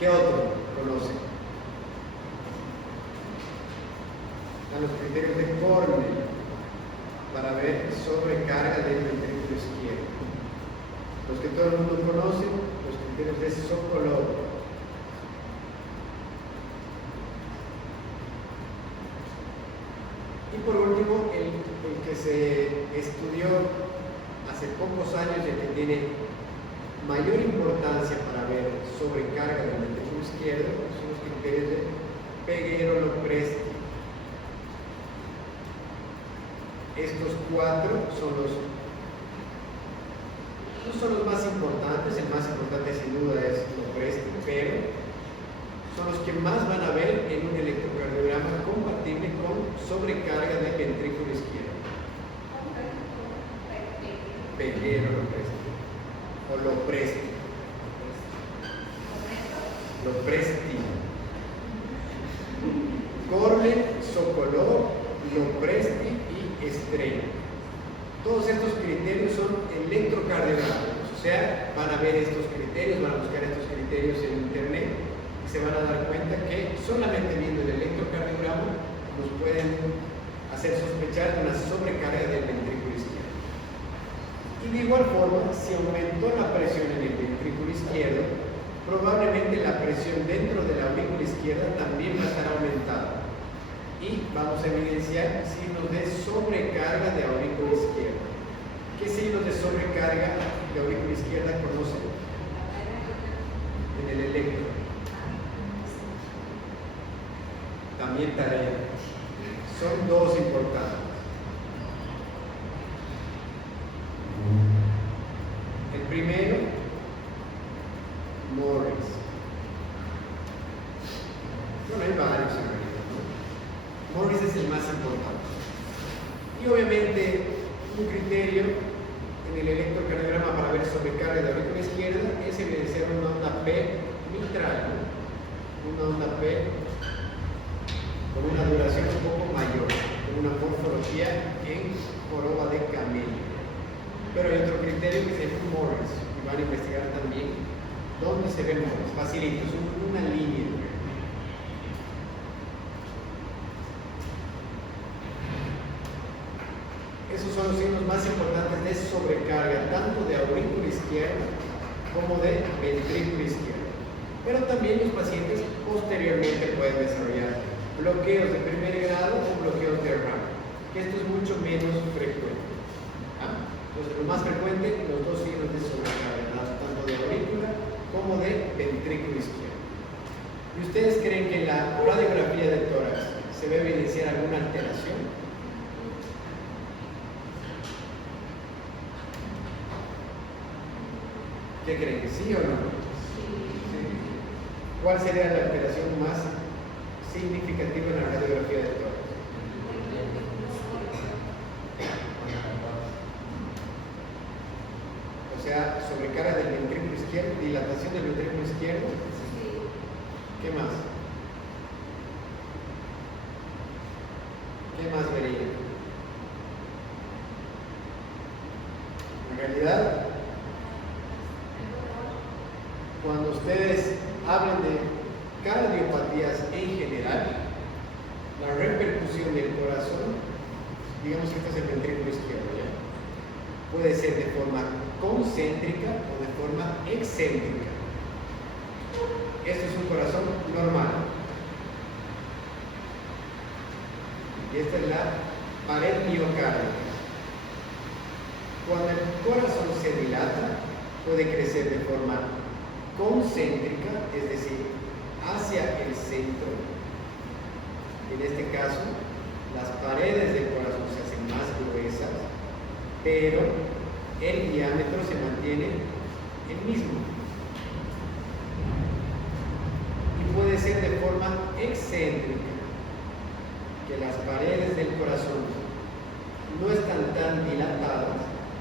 ¿Qué otro conocen? Están los criterios de Cornell para ver sobrecarga del ventrículo izquierdo. Los que todo el mundo conoce, los criterios de Sokolov. Y por último, el que se estudió hace pocos años y el que tiene mayor importancia para ver sobrecarga del ventrículo izquierdo son los criterios de Peguero-Lopresti. Estos cuatro no son los más importantes, el más importante sin duda es Lopresti, pero son los que más van a ver en un electrocardiograma compatible con sobrecarga del ventrículo izquierdo. Peguero-Lopresti. O Lopresti. Lopresti. Cornell, Sokolov, Lopresti y Strain. Todos estos criterios son electrocardiográficos, o sea, van a ver estos criterios, van a buscar estos criterios en internet y se van a dar cuenta que solamente viendo el electrocardiograma nos pueden hacer sospechar de una sobrecarga del ventrículo izquierdo. Y de igual forma, si aumentó la presión en el ventrículo izquierdo, probablemente la presión dentro de la aurícula izquierda también va a estar aumentada. Y vamos a evidenciar signos de sobrecarga de aurícula izquierda. ¿Qué signos de sobrecarga de aurícula izquierda conocen? En el electro. También tarea. Son dos importantes. El primero, Morris. Bueno, hay varios en realidad, ¿no? Morris es el más importante. Y obviamente, un criterio en el electrocardiograma para ver sobrecarga de la aurícula izquierda es evidenciar una onda P mitral, ¿no? Una onda P con una duración un poco mayor, con una morfología en joroba de camello. Pero hay otro criterio que se llama Morris, y van a investigar también dónde se ve Morris. Facilito, es una línea. Esos son los signos más importantes de sobrecarga, tanto de aurícula izquierda como de ventrículo izquierdo. Pero también los pacientes posteriormente pueden desarrollar bloqueos de primer grado o bloqueos de RAM, que esto es mucho menos frecuente. Entonces, lo más frecuente, los dos signos de sobrecarga, tanto de aurícula como de ventrículo izquierdo. ¿Y ustedes creen que en la radiografía del tórax se ve evidenciar alguna alteración? ¿Qué creen? ¿Sí o no? Sí. ¿Cuál sería la alteración más significativa en la radiografía del tórax? O sea, sobrecarga del ventrículo izquierdo, dilatación del ventrículo izquierdo. ¿Qué más? ¿Qué más vería? En realidad, cuando ustedes hablan de cardiopatías en general, la repercusión del corazón, digamos que este es el ventrículo izquierdo, ¿ya? Puede ser de forma concéntrica o de forma excéntrica. Esto es un corazón normal. Y esta es la pared miocárdica. Cuando el corazón se dilata, puede crecer de forma concéntrica, es decir, hacia el centro. En este caso, las paredes del corazón se hacen más gruesas, pero el diámetro se mantiene el mismo. Y puede ser de forma excéntrica, que las paredes del corazón no están tan dilatadas,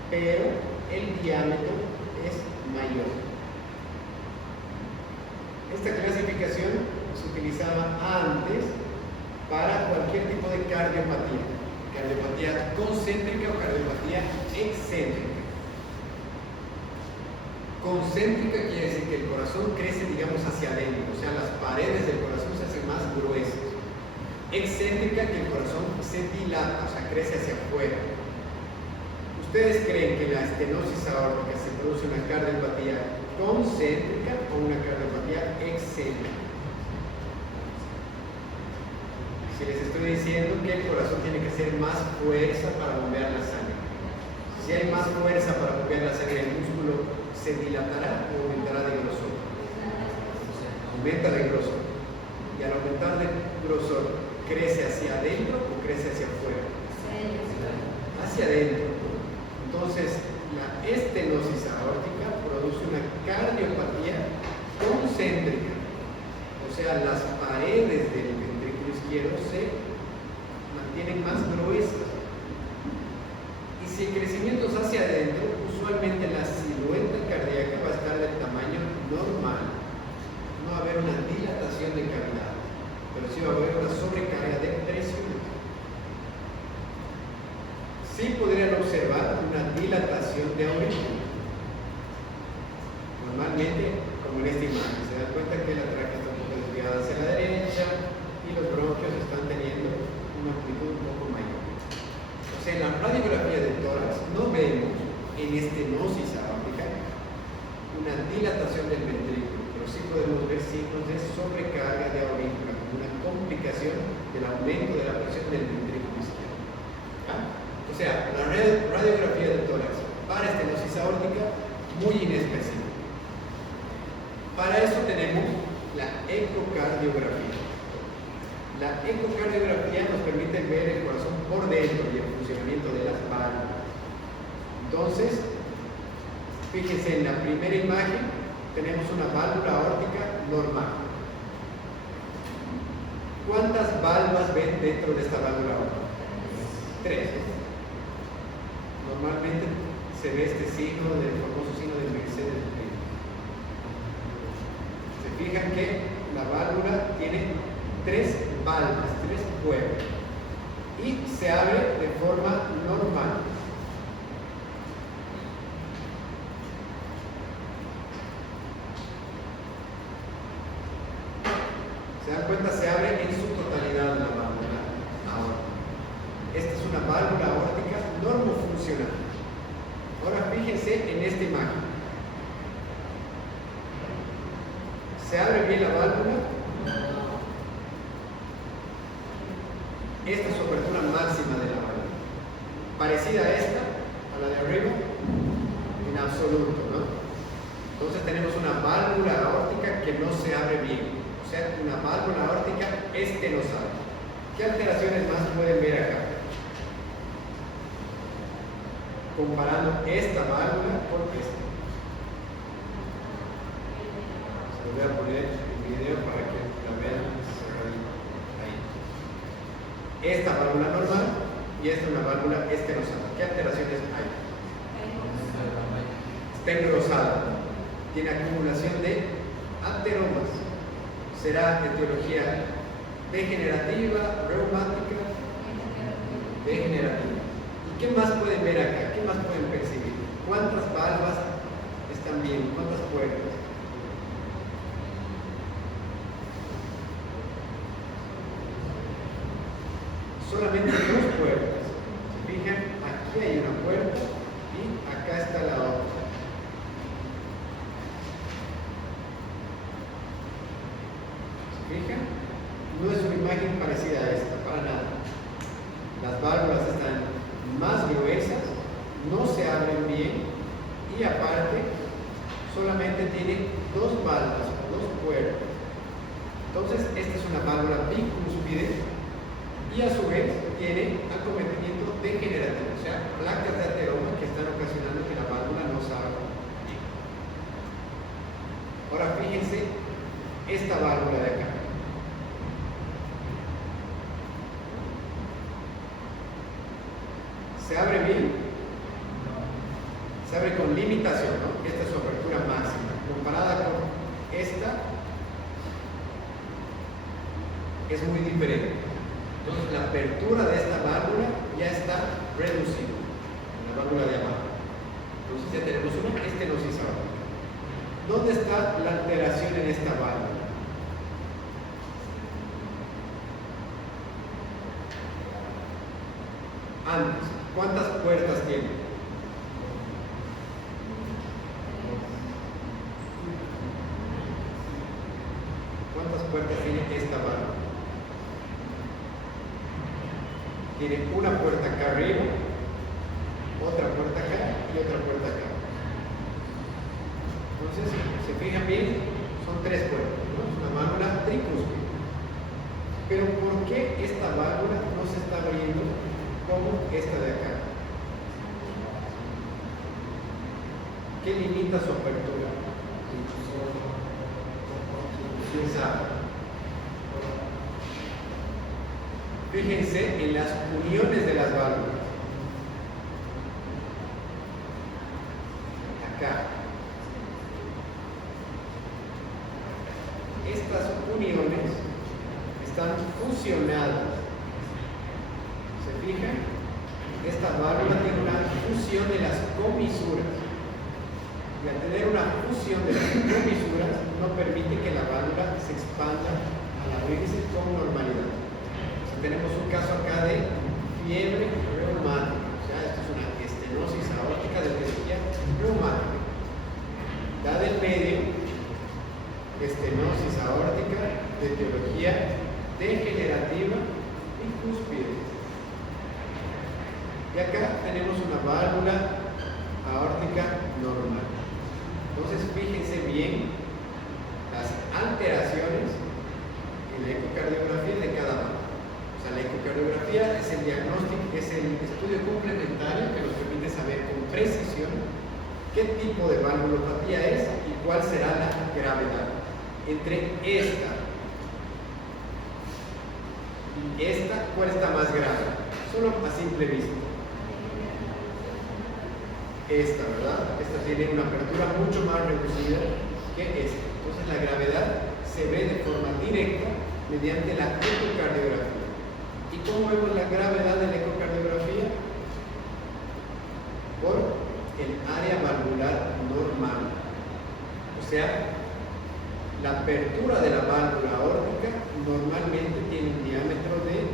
pero el diámetro es mayor. Esta clasificación se utilizaba antes para cualquier tipo de cardiopatía, cardiopatía concéntrica o cardiopatía excéntrica. Concéntrica quiere decir que el corazón crece, digamos, hacia adentro, o sea, las paredes del corazón se hacen más gruesas. Excéntrica, que el corazón se dilata, o sea, crece hacia afuera. ¿Ustedes creen que la estenosis aórtica se produce una cardiopatía concéntrica o una cardiopatía excéntrica? Si les estoy diciendo que el corazón tiene que hacer más fuerza para bombear la sangre. Si hay más fuerza para bombear la sangre, el músculo se dilatará o aumentará de grosor. Aumenta de grosor. Y al aumentar de grosor, ¿crece hacia adentro o crece hacia afuera? Hacia adentro. Entonces, la estenosis aórtica produce una cardiopatía concéntrica. O sea, las paredes del ventrículo izquierdo se mantienen más gruesas. Y si el crecimiento es hacia adentro, usualmente la silueta cardíaca va a estar del tamaño normal. No va a haber una dilatación de cavidad, pero sí va a haber una sobrecarga de presión. Sí podrían observar una dilatación de aurícula. Normalmente, como en esta imagen, se da cuenta que la tráquea está un poco desviada hacia la derecha y los bronquios están teniendo una amplitud un poco mayor. O sea, en la radiografía del tórax no vemos en estenosis aórtica una dilatación del ventrículo, pero sí podemos ver signos de sobrecarga de aurícula, como una complicación del aumento de la presión del ventrículo izquierdo. ¿Ah? O sea, la radiografía del tórax para estenosis aórtica muy inespecífica. Para eso tenemos la ecocardiografía. La ecocardiografía nos permite ver el corazón por dentro y el funcionamiento de las válvulas. Entonces, fíjense en la primera imagen, tenemos una válvula aórtica normal. ¿Cuántas válvulas ven dentro de esta válvula aórtica? 3. Normalmente se ve este signo, del famoso signo de Mercedes-Benz. Se fijan que la válvula tiene 3 válvulas, 3 puertas, y se abre de forma normal. ¿Se dan cuenta? Se abre en su totalidad la válvula aórtica. Esta es una válvula aórtica normofuncional. Ahora fíjense en esta imagen. ¿Se abre bien la válvula? Esta es su apertura máxima de la válvula. Parecida a esta, a la de arriba, en absoluto, ¿no? Entonces tenemos una válvula aórtica que no se abre bien. O sea, una válvula aórtica estenosal. ¿Qué alteraciones más pueden ver acá? Comparando esta válvula con esta. Se lo voy a poner en video para que la vean cerradita. Ahí. Esta válvula normal y esta una válvula estenosal. ¿Qué alteraciones hay? Está engrosada. Tiene acumulación de ateromas. Será de etiología degenerativa, reumática, degenerativa. ¿Y qué más pueden ver acá? ¿Qué más pueden percibir? ¿Cuántas válvulas están bien? ¿Cuántas puertas? Solamente 2 puertas. ¿Se fijan? Aquí hay una puerta y acá está la otra. ¿Fijan? No es una imagen parecida a esta, para nada. Las válvulas están más gruesas, no se abren bien y aparte solamente tiene 2 válvulas, 2 puertas. Entonces, esta es una válvula bicúspide y a su vez tiene acometimiento degenerativo, o sea, placas de ateroma que están ocasionando que la válvula no se abra bien. Ahora fíjense esta válvula de acá. ¿Se abre bien? Se abre con limitación, ¿no? Esta es su apertura máxima. Comparada con esta, es muy diferente. Entonces la apertura de esta válvula ya está reducida, la válvula de abajo. Entonces ya tenemos una estenosis aórtica. ¿Dónde está la alteración en esta válvula? Antes, ¿cuántas puertas tiene? ¿Cuántas puertas tiene esta válvula? Tiene una puerta acá arriba, otra puerta acá y otra puerta acá. Entonces, si se fijan bien, son tres puertas, ¿no? Es una válvula tricúspide. Pero ¿por qué esta válvula no se está abriendo como esta de acá? ¿Qué limita su apertura? ¿Quién sabe? Fíjense en las uniones de las válvulas. Acá. Estas uniones están fusionadas. ¿Se fijan? Esta válvula tiene una fusión de las comisuras. Y al tener una fusión de las comisuras, no permite que la válvula se expanda al abrirse con normalidad. Tenemos un caso acá de fiebre reumática, o sea, esto es una estenosis aórtica de etiología reumática. Da del medio, estenosis aórtica de etiología degenerativa y cúspide. Y acá tenemos una válvula aórtica normal. Entonces, fíjense bien las alteraciones en la ecocardiografía de cada válvula. La ecocardiografía es el diagnóstico, es el estudio complementario que nos permite saber con precisión qué tipo de valvulopatía es y cuál será la gravedad. Entre esta y esta, ¿cuál está más grave? Solo a simple vista. Esta, ¿verdad? Esta tiene una apertura mucho más reducida que esta. Entonces la gravedad se ve de forma directa mediante la ecocardiografía. ¿Y cómo vemos la gravedad de la ecocardiografía? Por el área valvular normal. O sea, la apertura de la válvula aórtica normalmente tiene un diámetro de,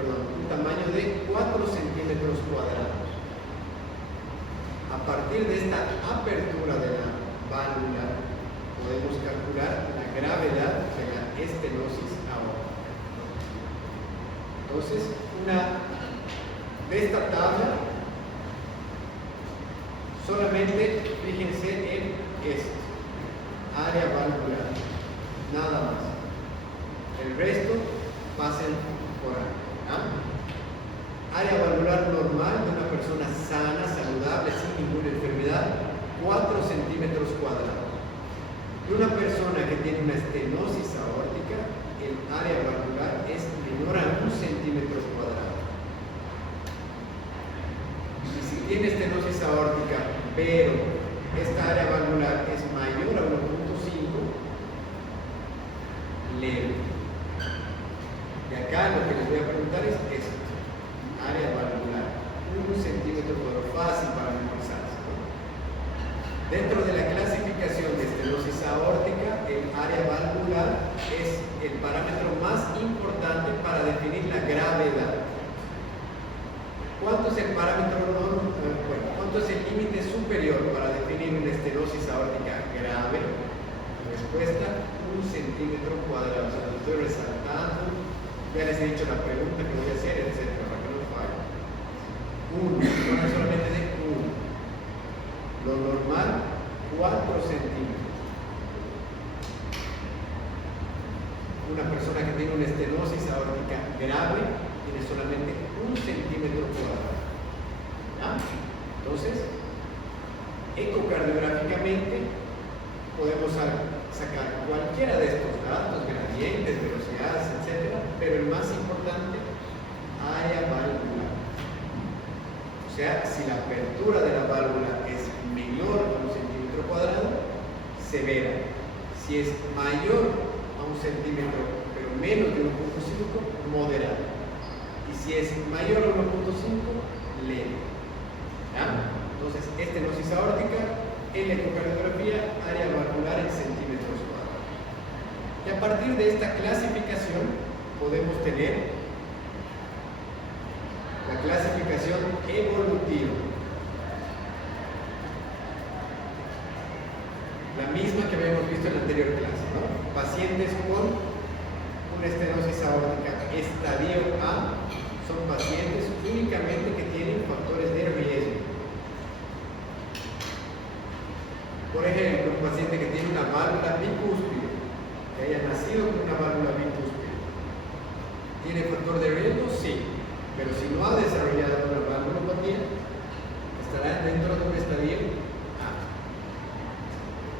un tamaño de 4 centímetros cuadrados. A partir de esta apertura de la válvula, podemos calcular la gravedad de la estenosis aórtica. Entonces, de esta tabla, solamente fíjense en esto, área valvular, nada más. El resto pasen por ahí. Área valvular normal de una persona sana, saludable, sin ninguna enfermedad, 4 centímetros cuadrados. De una persona que tiene una estenosis aórtica, el área valvular es menor a 1 centímetro cuadrado. Y si tiene estenosis aórtica, pero esta área valvular es mayor a 1.5, leve. Y acá lo que les voy a preguntar es esto: área valvular, 1 centímetro cuadrado, fácil para memorizarse, ¿no? Dentro de la clasificación de estenosis aórtica, el área valvular es el parámetro más importante para definir la gravedad. ¿Cuánto es el parámetro cuánto es el límite superior para definir una estenosis aórtica grave? Respuesta: 1 centímetro cuadrado. O sea, lo estoy resaltando. Ya les he dicho la pregunta que voy a hacer, etcétera, para que no falle. 1, no solamente de 1. Lo normal, 4 centímetros. Una persona que tiene una estenosis aórtica grave tiene solamente 1 centímetro cuadrado. ¿Ya? Entonces, ecocardiográficamente podemos sacar cualquiera de estos datos, gradientes, velocidades, etc. Pero el más importante, área valvular. O sea, si la apertura de la válvula es menor a 1 centímetro cuadrado, severa. Si es mayor a 1 centímetro, pero menos de 1.5, moderada. Y si es mayor a 1.5, leve. ¿Ya? Entonces, estenosis aórtica, electrocardiografía, área valvular en centímetros cuadrados. Y a partir de esta clasificación podemos tener la clasificación evolutiva, la misma que habíamos visto en la anterior clase, ¿no? Pacientes con una estenosis aórtica estadio A son pacientes únicamente que tienen factores de riesgo. Por ejemplo, un paciente que tiene una válvula bicúspide, que haya nacido con una válvula bicúspide, ¿tiene factor de riesgo? Sí. Pero si no ha desarrollado una valvulopatía, estará dentro de un estadio A.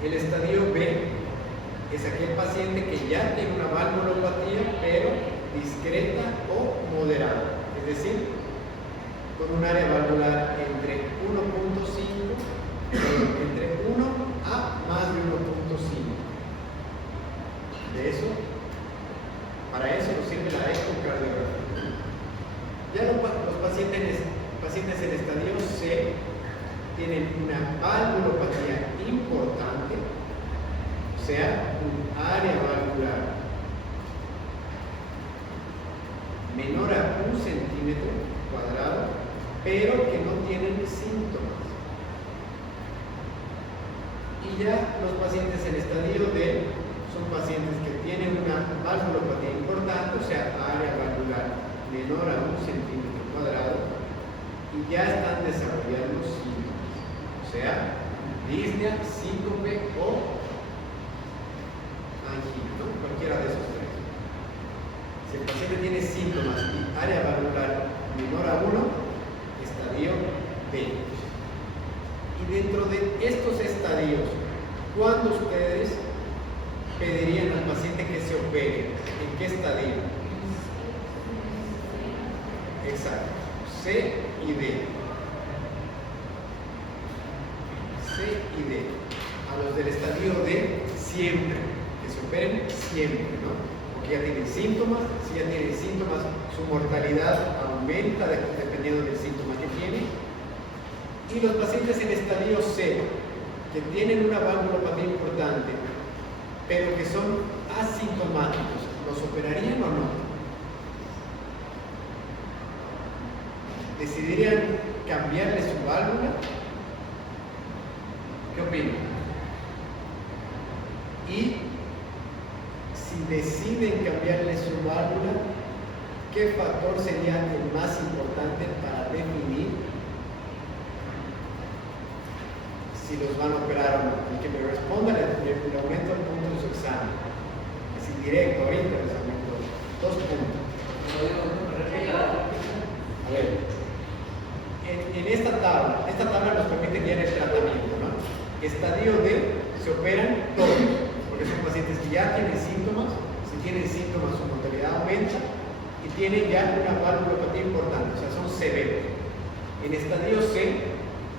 El estadio B es aquel paciente que ya tiene una valvulopatía, pero discreta o moderada. Es decir, con un área valvular entre 1.5, entre 1 a más de 1.5. De eso, para eso nos sirve la ecocardiografía. Ya los pacientes en estadio C tienen una valvulopatía importante, o sea, un área valvular menor a 1 centímetro cuadrado, pero que no tienen síntomas. Y ya los pacientes en estadio D son pacientes que tienen una valvulopatía importante, o sea, área valvular menor a 1 centímetro cuadrado, y ya están desarrollando síntomas, o sea, disnea, síncope o angina, ¿no? Cualquiera de esos tres. Si el paciente tiene síntomas y área valvular menor a 1, estadio B. Y dentro de estos estadios, ¿cuándo ustedes pedirían al paciente que se opere? ¿En qué estadio? Exacto, C y D. C y D. A los del estadio D, siempre. Que se operen siempre, ¿no? Porque ya tienen síntomas. Si ya tienen síntomas, su mortalidad aumenta dependiendo del síntoma que tienen. Y los pacientes en estadio C, que tienen una valvulopatía importante, pero que son asintomáticos, ¿los operarían o no? ¿Decidirían cambiarle su válvula? ¿Qué opinan? Y si deciden cambiarle su válvula, ¿qué factor sería el más importante para definir si los van a operar o no? El que me responda le aumento el punto de su examen. Así directo, ahorita les aumento 2 puntos. A ver. En esta tabla nos permite guiar el tratamiento, ¿no? Estadio D, se operan todos, porque son pacientes que ya tienen síntomas. Si tienen síntomas, su mortalidad aumenta y tienen ya una valvulopatía importante, o sea, son severos. En estadio C,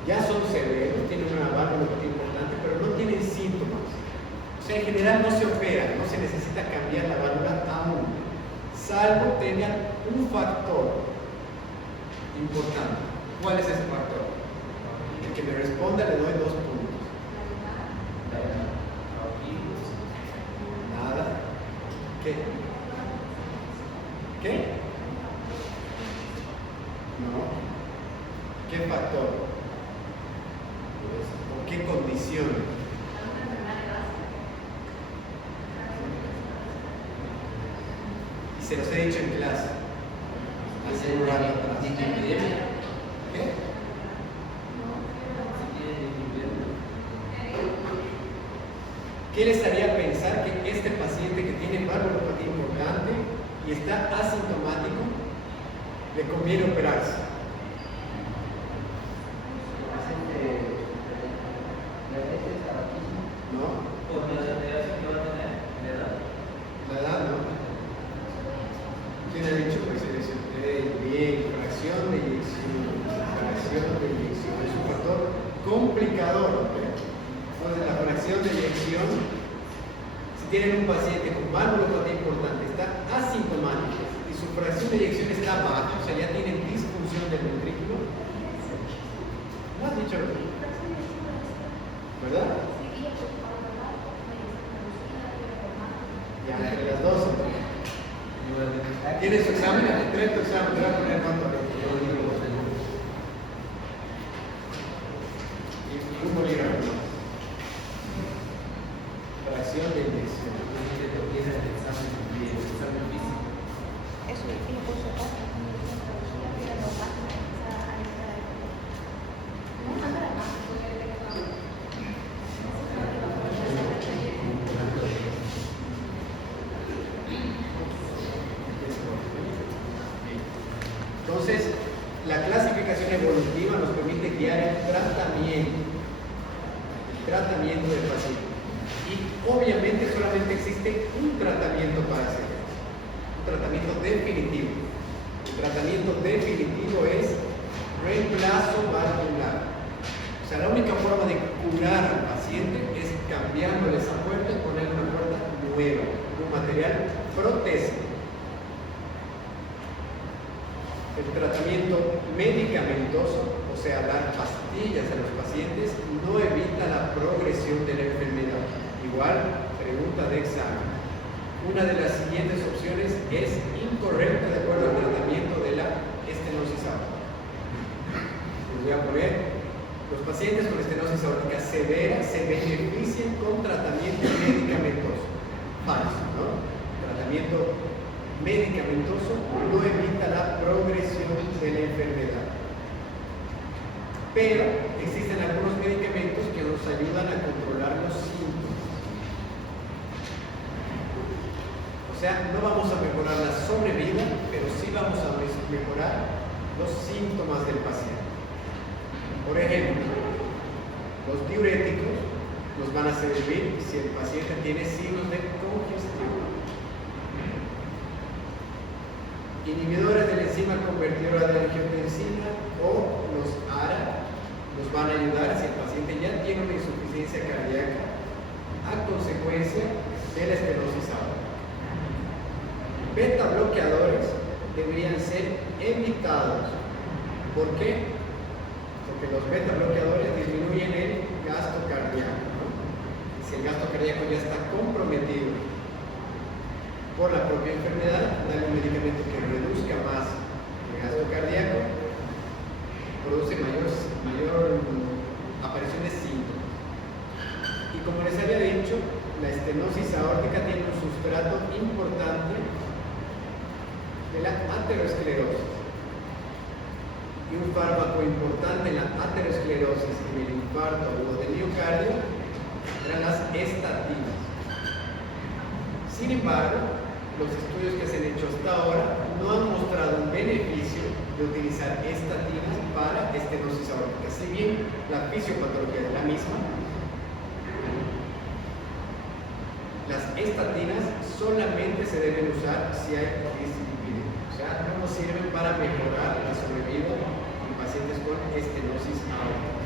ya son severos, tienen una valvulopatía importante, pero no tienen síntomas. O sea, en general no se opera, no se necesita cambiar la válvula aún, salvo tengan un factor importante. ¿Cuál es ese factor? El que me responda le doy 2 puntos. Nada. ¿Qué? ¿Qué? No. ¿Qué factor? ¿O qué condición? Y se los he dicho en clase. Hace un rato atrás. ¿Qué? ¿Qué les haría pensar que este paciente que tiene valvulopatía importante y está asintomático, le conviene operarse? ¿No? ¿Por la edad que va a tener? ¿La edad? La edad, ¿no? ¿Quién ha dicho que se lesione? Bien, fracción de eyección, fracción complicador. Entonces, la fracción de eyección, si tienen un paciente con valvulopatía importante, está asintomático y su fracción de eyección está baja, o sea, ya tienen disfunción del ventrículo. ¿No has dicho? ¿Verdad? Ya, entre las dos. ¿Tienes su examen? Trae tu examen, te voy a poner cuánto. Y un bolígrafo. Fracción de eyección. Eso lo puedo sacar. Entonces, la clasificación evolutiva nos permite guiar el tratamiento del paciente. Y obviamente solamente existe un tratamiento para hacer eso, un tratamiento definitivo. El tratamiento definitivo es reemplazo valvular. O sea, la única forma de curar al paciente es cambiándole esa puerta y ponerle una puerta nueva, un material protésico. El tratamiento medicamentoso, o sea, dar pastillas a los pacientes, no evita la progresión de la enfermedad. Igual, pregunta de examen. Una de las siguientes opciones es incorrecta de acuerdo al tratamiento de la estenosis aórtica. Les voy a poner, los pacientes con estenosis aórtica severa se benefician con tratamiento medicamentoso. Falso, ¿no? Tratamiento medicamentoso no evita la progresión de la enfermedad. Pero existen algunos medicamentos que nos ayudan a controlar los síntomas. O sea, no vamos a mejorar la sobrevida, pero sí vamos a mejorar los síntomas del paciente. Por ejemplo, los diuréticos nos van a servir si el paciente tiene signos de congestión. Inhibidores de la enzima convertidora de angiotensina o los ARA nos van a ayudar si el paciente ya tiene una insuficiencia cardíaca a consecuencia de la estenosis aórtica. Beta bloqueadores deberían ser evitados. ¿Por qué? Porque los beta bloqueadores disminuyen el gasto cardíaco, ¿no? Si el gasto cardíaco ya está comprometido por la propia enfermedad, darle un medicamento que reduzca más el gasto cardíaco, produce mayor aparición de síntomas. Y como les había dicho, la estenosis aórtica tiene un sustrato importante de la aterosclerosis. Y un fármaco importante en la aterosclerosis y en el infarto agudo del miocardio eran las estatinas. Sin embargo, los estudios que se han hecho hasta ahora no han mostrado un beneficio de utilizar estatinas para estenosis aórtica. Si bien la fisiopatología es la misma, las estatinas solamente se deben usar si hay dislipidemia. O sea, no nos sirven para mejorar la sobrevida en pacientes con estenosis aórtica.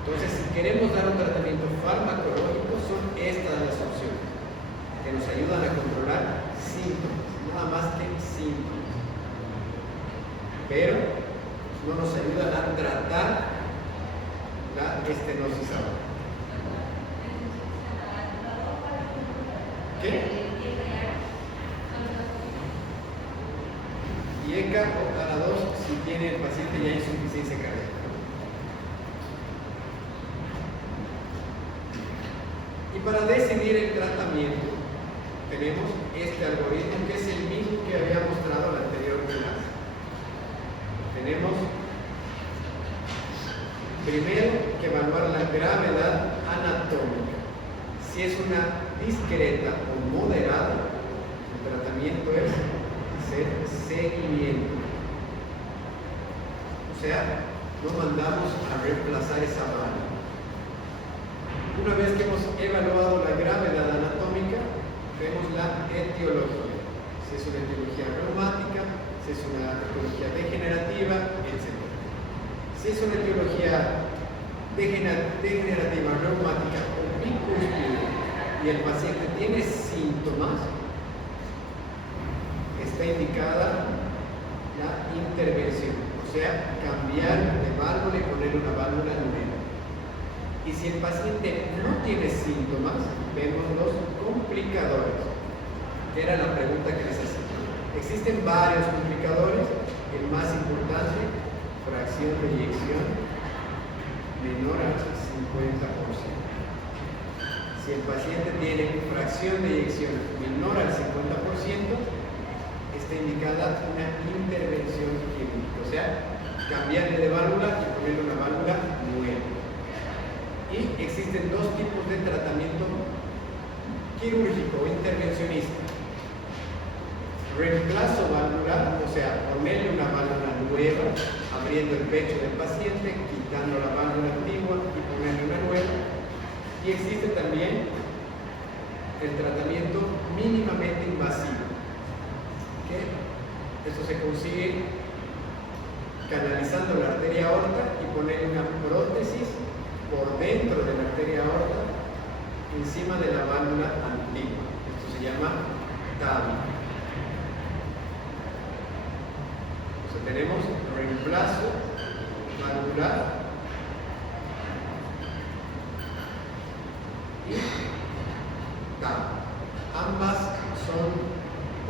Entonces, si queremos dar un tratamiento farmacológico, son estas las opciones que nos ayudan a controlar síntomas, nada más que síntomas. Pero no nos ayudan a tratar la estenosis aórtica. ¿Qué? IECA o ARA2 si tiene el paciente ya insuficiencia cardíaca. Y para decidir el tratamiento tenemos este algoritmo que es el mismo que había mostrado en la anterior clase. Tenemos primero que evaluar la gravedad anatómica. Si es una discreta o moderada, el tratamiento es hacer seguimiento. O sea, no mandamos a reemplazar esa válvula. Una vez que hemos evaluado la gravedad anatómica, vemos la etiología. Si es una etiología reumática, si es una etiología degenerativa, etc. Si Si es una etiología degenerativa reumática o bicúspide y el paciente tiene síntomas, está indicada la intervención, o sea, cambiar de válvula y poner una válvula nueva. Y si el paciente no tiene síntomas, vemos los complicadores, que era la pregunta que les hacía. Existen varios complicadores, el más importante, fracción de eyección menor al 50%. Si el paciente tiene fracción de eyección menor al 50%, está indicada una intervención quirúrgica, o sea, cambiarle de válvula y ponerle una válvula nueva. Y existen dos tipos de tratamiento quirúrgico o intervencionista. Reemplazo valvular, o sea, ponerle una válvula nueva, abriendo el pecho del paciente, quitando la válvula antigua y ponerle una nueva. Y existe también el tratamiento mínimamente invasivo, que esto se consigue canalizando la arteria aorta y ponerle una prótesis por dentro de la arteria aorta encima de la válvula antigua. Esto se llama TAVI. Tenemos reemplazo valvular y TAVI. Ambas son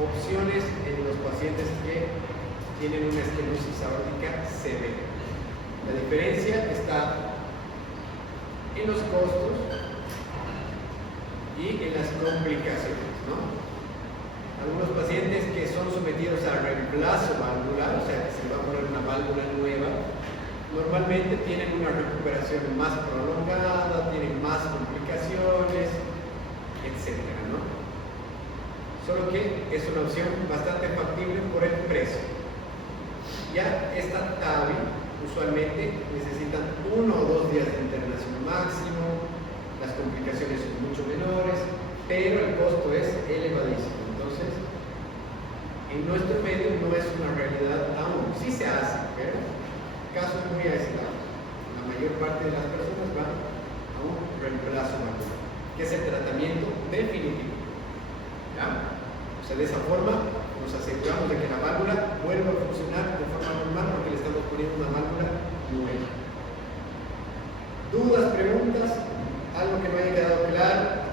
opciones en los pacientes que tienen una estenosis aórtica severa. La diferencia está en los costos y en las complicaciones, ¿no? Algunos pacientes que son sometidos a reemplazo valvular, o sea que se le va a poner una válvula nueva, normalmente tienen una recuperación más prolongada, tienen más complicaciones, etcétera, ¿no? Solo que es una opción bastante factible por el precio. Ya esta TAVI usualmente necesitan 1 o 2 días de internación máximo, las complicaciones son mucho menores, pero el costo es elevadísimo. Entonces, en nuestro medio no es una realidad aún. Sí se hace, pero casos muy aislados. La mayor parte de las personas van a un reemplazo valvular, que es el tratamiento definitivo. ¿Ya? O sea, de esa forma nos aseguramos de que la válvula vuelva a funcionar de forma normal porque le estamos poniendo una válvula nueva. ¿Dudas, preguntas? ¿Algo que no haya quedado claro?